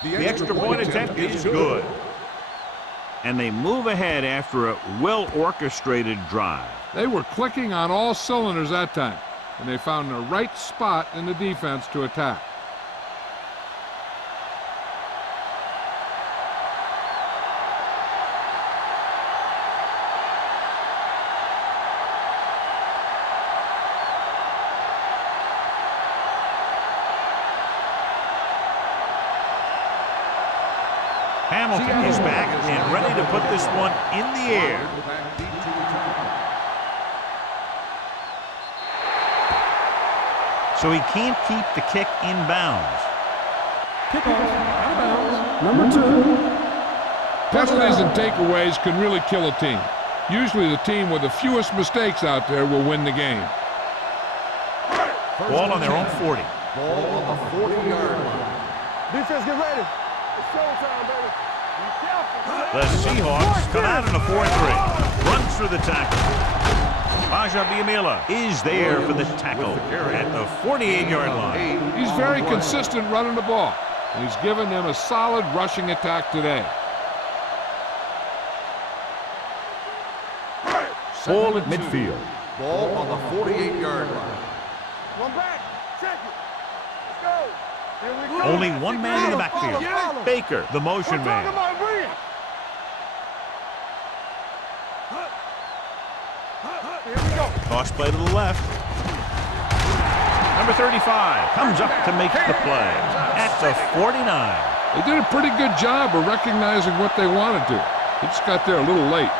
The extra point attempt is good. And they move ahead after a well-orchestrated drive. They were clicking on all cylinders that time, and they found the right spot in the defense to attack. Hamilton is back and ready to put this one in the air. So he can't keep the kick in bounds. Kickoff out of bounds. Number 2. Penalties and takeaways can really kill a team. Usually the team with the fewest mistakes out there will win the game. Ball on their own 40. Ball on the 40-yard line. Defense, get ready. It's showtime, baby. Be careful. The Seahawks come out in a 4-3. Runs through the tackle. Baja Biamila is there for the tackle at the 48-yard line. He's very consistent running the ball, and he's given them a solid rushing attack today. Ball at midfield. Ball on the 48-yard line. One back. Check it. Let's go. Here we go. Only one man in the backfield. Follow. Baker, the motion We're man. talking about bring it. Here we go. Toss play to the left. Number 35 comes up to make the play at the 49. They did a pretty good job of recognizing what they wanted to. They just got there a little late.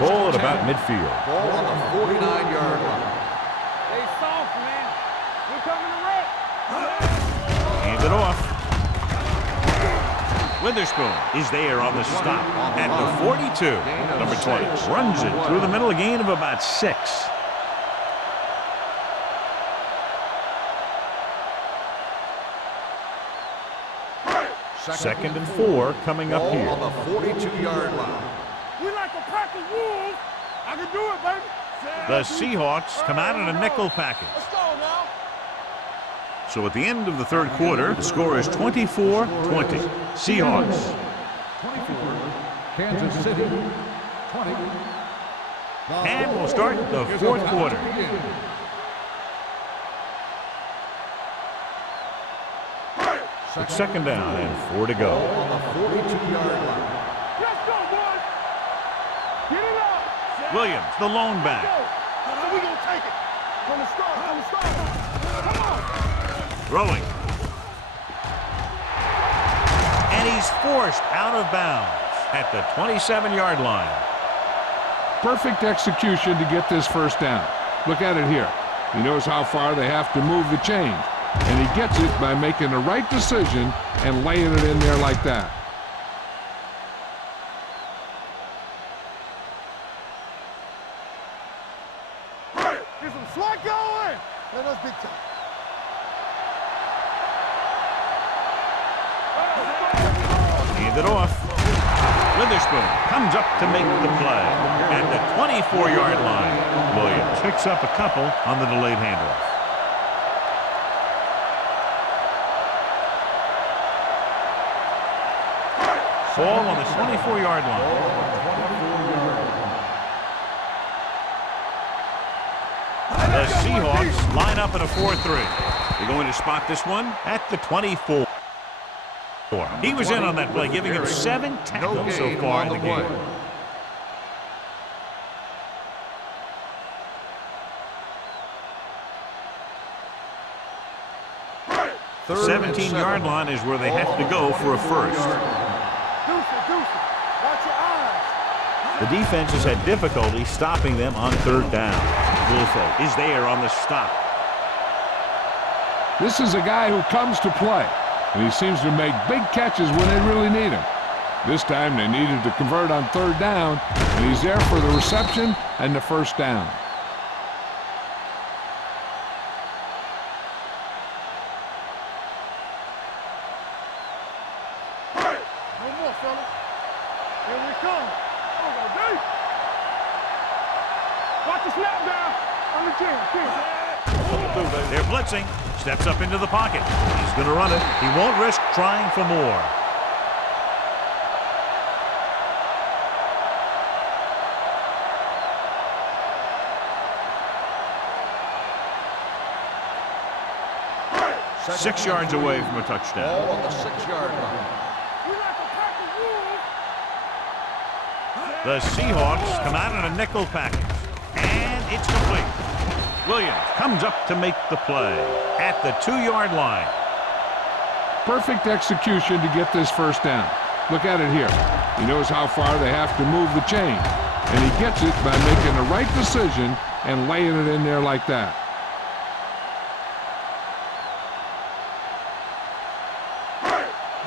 Ball at about midfield. Ball on the 49-yard line. Stay soft, man. We're coming to wreck. Hand it off. Witherspoon is there on the stop at the 42. Number 20 runs it through the middle, a gain of about 6. Second and 4 coming up Ball here. on the 42-yard line. We like a pack of wolves. I can do it, baby. The Seahawks come out in a nickel package. Let's go now. So at the end of the third quarter, the score is 24-20. Seahawks. 24, Kansas City, 20. And we'll start the fourth quarter. It's second down and 4 to go. On the 42-yard line. Let's go, boys. Get it up. Williams, the lone back. Go. So we gonna take it. From the start. Come on. Throwing. And he's forced out of bounds at the 27-yard line. Perfect execution to get this first down. Look at it here. He knows how far they have to move the chains, and he gets it by making the right decision and laying it in there like that. Get some slack going. Let us be tough. Hand it off. Witherspoon comes up to make the play at the 24-yard line. Williams picks up a couple on the delayed handoff. Ball on the 24-yard line. The Seahawks line up in a 4-3. They're going to spot this one at the 24. He was in on that play, giving him 7 tackles so far in the game. The 17-yard line is where they have to go for a first. Deuce. Watch your eyes. The defense has had difficulty stopping them on third down. Wilford is there on the stop. This is a guy who comes to play, and he seems to make big catches when they really need him. This time they needed to convert on third down, and he's there for the reception and the first down. No more, fellas. Here we come. Watch the snap down on the chin. They're blitzing. Steps up into the pocket. He's going to run it. He won't risk trying for more. Six yards away from a touchdown. Ball on the 6-yard line. We like a pack of wolves. The Seahawks come out in a nickel package. And it's complete. Williams comes up to make the play at the 2-yard line. Perfect execution to get this first down. Look at it here. He knows how far they have to move the chain, and he gets it by making the right decision and laying it in there like that.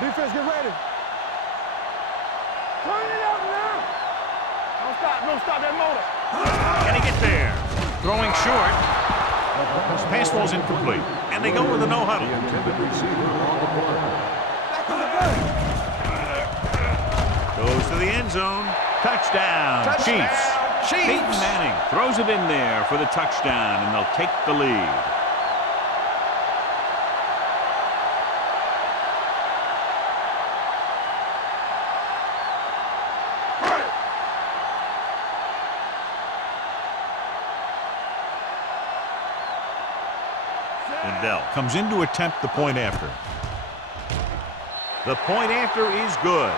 Defense, get ready. Turn it up now. Don't stop that motor. Can he get there? Throwing short. His pass falls incomplete. And they go with a no huddle. Intended receiver on the play. Goes to the end zone. Touchdown, Chiefs. Peyton Manning throws it in there for the touchdown, and they'll take the lead. Dell comes in to attempt the point after. The point after is good.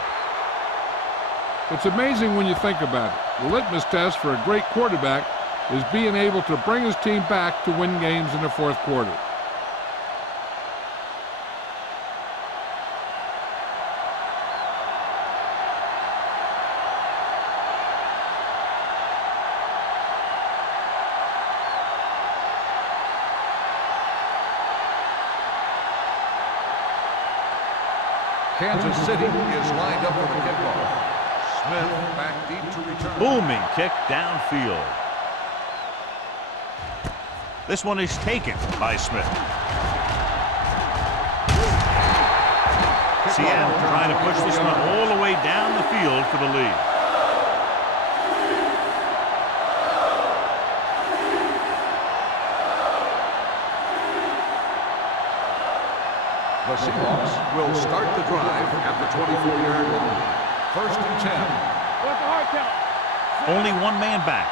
It's amazing when you think about it. The litmus test for a great quarterback is being able to bring his team back to win games in the fourth quarter. Kansas City is lined up for the kickoff. Smith back deep to return. Booming kick downfield. This one is taken by Smith. Seattle trying to push this one all the way down the field for the lead. The Seahawks will start the drive at the 24-yard line. 1st and 10. What's the hard count? Only one man back.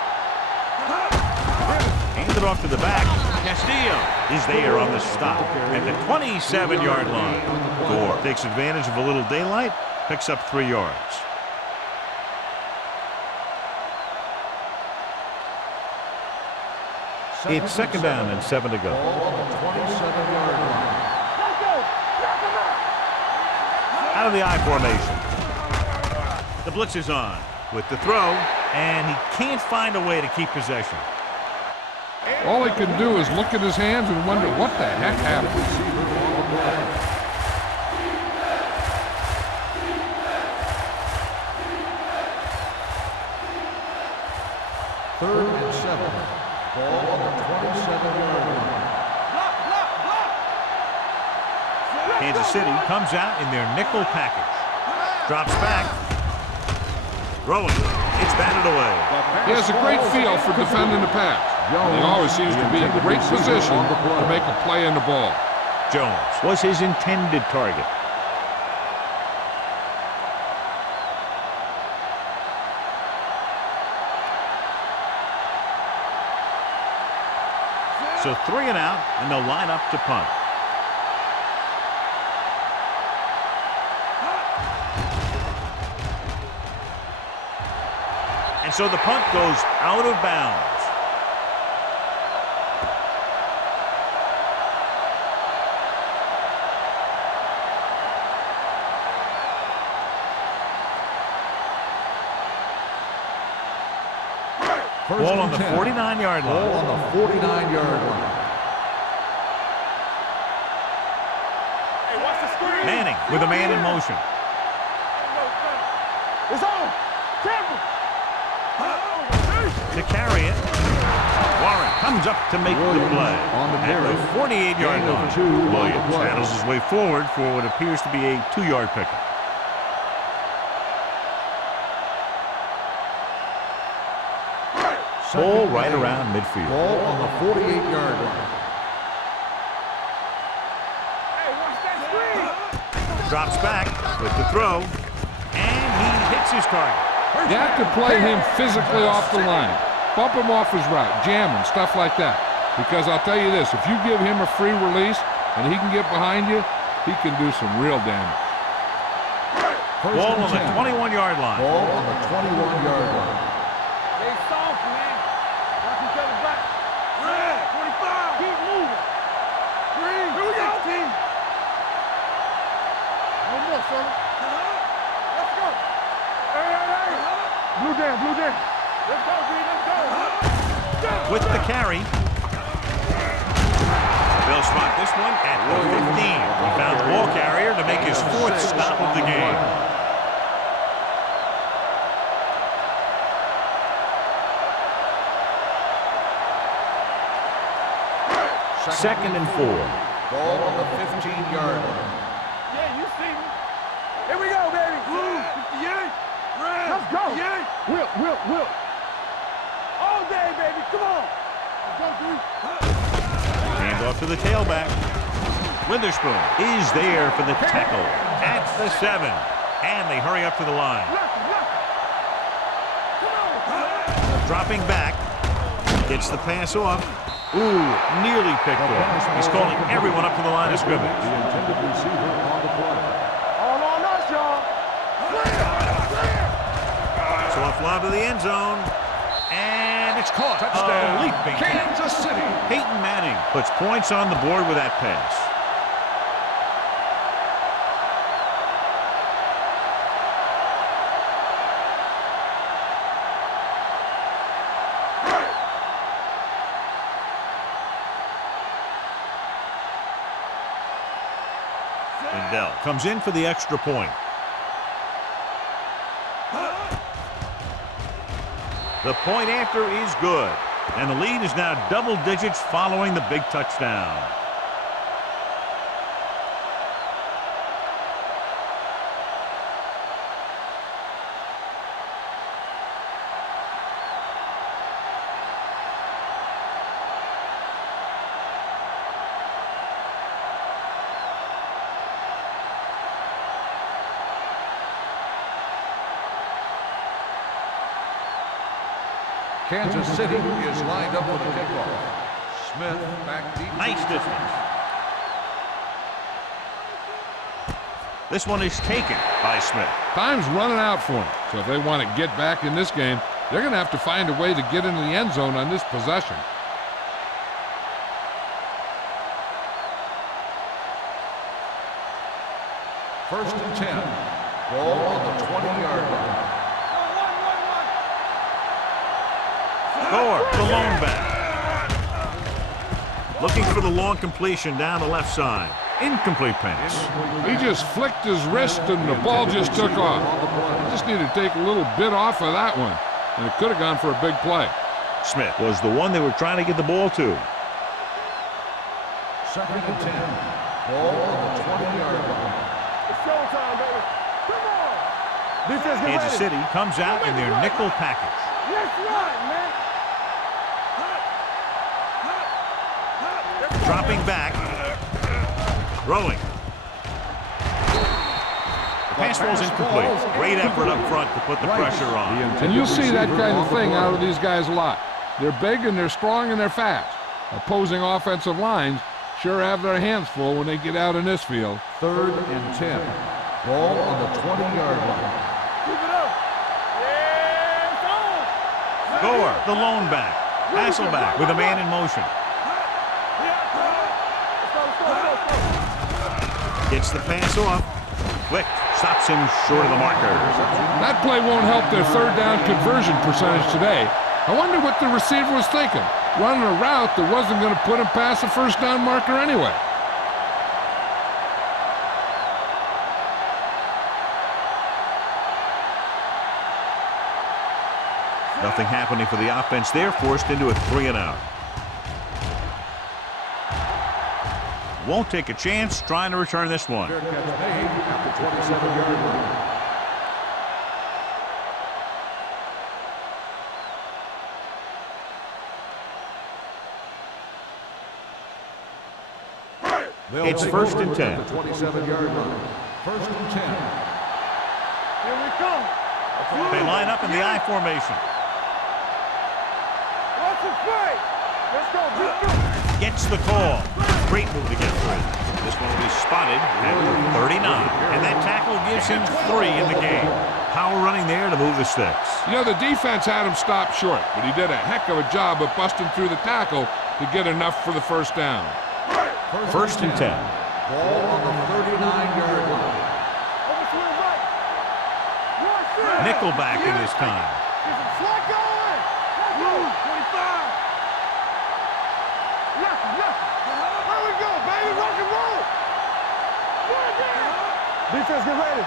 Handed off to the back. Castillo is there on the stop at the 27-yard line. Gore takes advantage of a little daylight, picks up 3 yards. It's 2nd down and 7 to go. Ball on the 27-yard line. Out of the I formation. The blitz is on with the throw, and he can't find a way to keep possession. All he can do is look at his hands and wonder what the heck happened. Third and 7. Ball on the 27-yard line. Kansas City comes out in their nickel package. Drops back. Throwing. It's batted away. He has a great feel for defending the pass. And he always seems to be in great position to make a play in the ball. Jones was his intended target. So 3 and out, and they'll line up to punt. And so the punt goes out of bounds. Ball on the 49-yard line. Ball on the 49-yard line. Hey, watch the screen. Manning with a man in motion. It's on. Campbell. To carry it. Warren comes up to make the play at the 48-yard line. Williams handles his way forward for what appears to be a 2-yard pickup. Ball right around midfield. Ball on the 48-yard line. Hey, watch that screen. Drops back with the throw, and he hits his target. You have to play him physically off the line. Bump him off his route, jam him, stuff like that. Because I'll tell you this, if you give him a free release and he can get behind you, he can do some real damage. Ball on the 21-yard line. Ball on the 21-yard line. They soft, man. Watch each other back. Red, 25. Keep moving. Green, here we go. 16. One more, fella. Let's go. Hey. Blue down, blue down. Let's go, Green, let's go. With the carry. They'll spot this one at the 15. He found the ball carrier to make his 4th stop of the game. Second and 4. Ball on the 15-yard line. Yeah, you see me. Here we go, baby. Blue, 58. Red, let's go. 58. Will. All day, baby. Come on. Let's go, Green. Hand off to the tailback. Witherspoon is there for the tackle at the 7. And they hurry up to the line. Come on. Dropping back. Gets the pass off. Ooh, nearly picked off. He's calling everyone up to the line of scrimmage. All on us, y'all. It's off line to the end zone. And it's caught. Touchdown. Leaping Kansas City. Peyton Manning puts points on the board with that pass. Lindell comes in for the extra point. The point after is good, and the lead is now double digits following the big touchdown. Kansas City is lined up for the kickoff. Smith back deep. Nice distance. This one is taken by Smith. Time's running out for them. So if they want to get back in this game, they're going to have to find a way to get into the end zone on this possession. First and 10. Ball on the 20-yard line. Gore, the lone back. Looking for the long completion down the left side. Incomplete pass. He just flicked his wrist and the ball just took off. Just need to take a little bit off of that one, and it could have gone for a big play. Smith was the one they were trying to get the ball to. Second and 10. Ball on the 20-yard line. It's showtime, baby. Come on. Defense, get Kansas ready. City comes out in their nickel package. Let's run, man. Dropping back. Throwing. The pass ball's incomplete. Great effort up front to put the pressure on. And you'll see that kind of thing out of these guys a lot. They're big and they're strong and they're fast. Opposing offensive lines sure have their hands full when they get out in this field. Third and 10. Ball on the 20-yard line. Keep it up. Yeah, it's on. Gore, the lone back. Hasselback with a man in motion. Gets the pass off. Quick stops him short of the marker. That play won't help their third down conversion percentage today. I wonder what the receiver was thinking. Running a route that wasn't going to put him past the first down marker anyway. Nothing happening for the offense there, forced into a 3-and-out. Won't take a chance trying to return this one. Fair catch made at the 27-yard line. It's first and 10. The 27-yard line. First and 10. Here we come. They line up in the I formation. Watch the play. Let's go. Gets the call. Great move to get through. This one will be spotted at 39. And that tackle gives him 3 in the game. Power running there to move the sticks. You know, the defense had him stopped short, but he did a heck of a job of busting through the tackle to get enough for the first down. First and 10. Ball on the 39-yard line. Over to the right. Nickelback in this time. Get some slack going. Move. 25. Left. Here we go, baby. Rock and roll. Defense, get ready.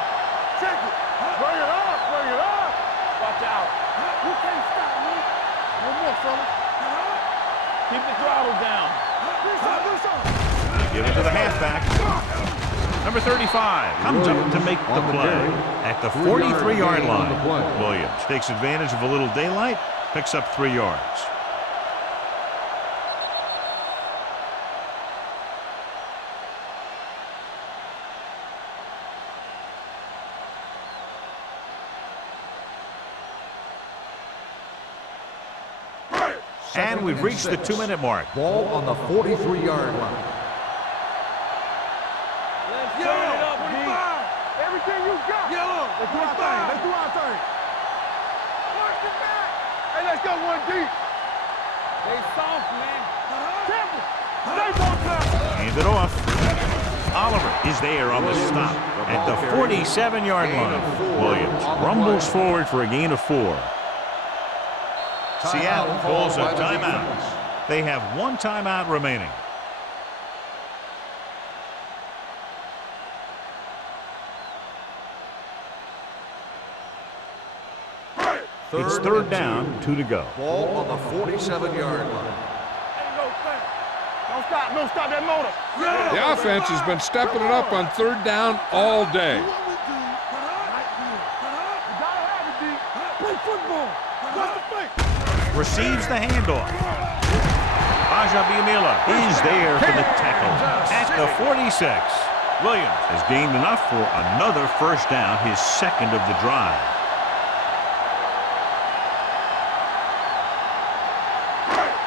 Check it. Bring it up. Watch out. You can't stop me. One more, fella. Keep the throttle down. Do something. Give it to the halfback. Number 35 comes up to make the play at the 43-yard line. Williams takes advantage of a little daylight, picks up 3 yards. And we've reached the 2-minute mark. Ball on the 43-yard line. Let's turn it up, D. Everything you got. Let's do our thing. Let's do our thing. Watch it back. Hey, let's go one deep. They soft, man. Temple. Stay on time. Hand it off. Oliver is there on the stop at the 47-yard line. Williams rumbles forward for a gain of 4. Seattle calls a timeout. They have 1 timeout remaining. It's 3rd down, 2 to go. Ball on the 47-yard line. Don't stop. Don't stop that motor. The offense has been stepping it up on 3rd down all day. You gotta have it, D. Play football. What's the play? Receives the handoff. Ajabimila is there for the tackle at the 46. Williams has gained enough for another 1st down, his 2nd of the drive.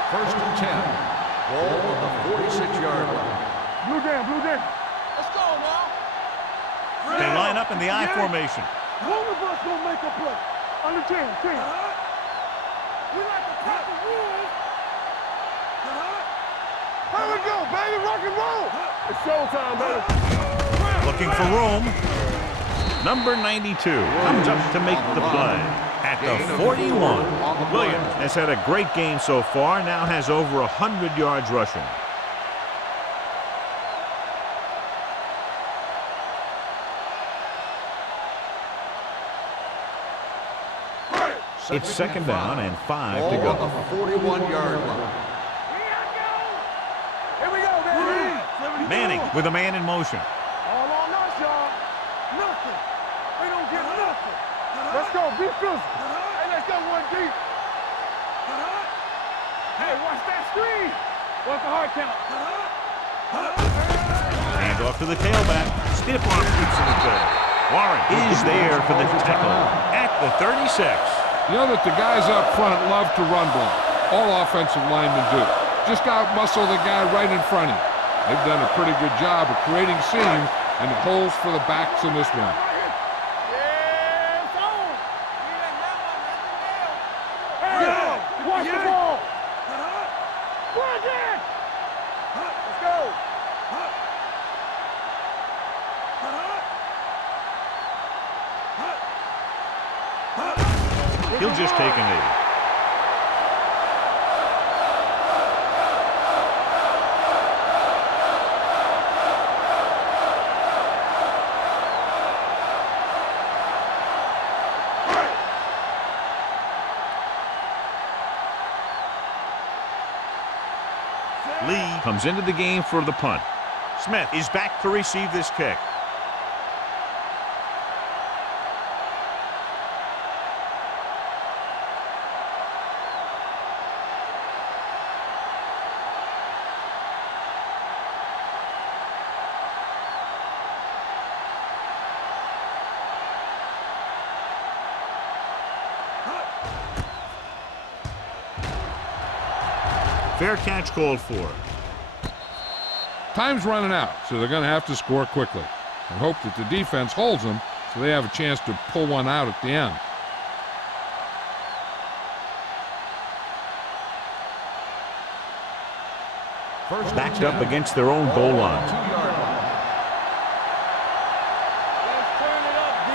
First and 10. Ball on the 46-yard line. Blue down, blue down. Let's go now. They line up in the I formation. One of us gonna make a play. On the 10. We like to pop the rules. Here we go, baby. Rock and roll. It's showtime, baby. Looking for room. Number 92 comes up to make the play at the 41. Williams has had a great game so far, now has over 100 yards rushing. It's 2nd down and 5 to go. Ball on the 41-yard line. Here we go, baby. Manning with a man in motion. All on us, y'all. Nothing. We don't get nothing. Let's go. Be physical. Hey, let's go one deep. Hey, watch that screen. What's the hard count? Hand off to the tailback. Stiff arm keeps it good. Warren is there for the tackle at the 36. You know that the guys up front love to run block. All offensive linemen do. Just out-muscle the guy right in front of you. They've done a pretty good job of creating seams and holes for the backs in this one. Yeah, it's on. Hey, watch the ball. Plug in. Let's go. He'll just take a knee. Lee comes into the game for the punt. Smith is back to receive this kick. Fair catch called for. Time's running out, so they're going to have to score quickly and hope that the defense holds them so they have a chance to pull one out at the end. Backed up against their own goal line. Let's turn it up, D.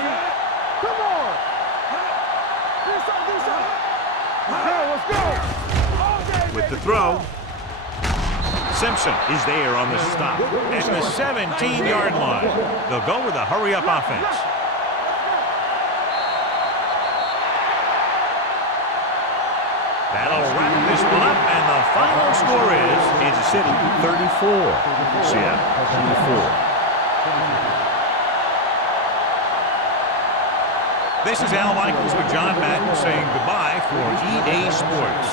Come on. Do something. Let's go. With the throw, Simpson is there on the stop at the 17-yard line. They'll go with a hurry-up offense. That'll wrap this one up, and the final score is Kansas City 34, Seattle 24. This is Al Michaels with John Madden saying goodbye for EA Sports.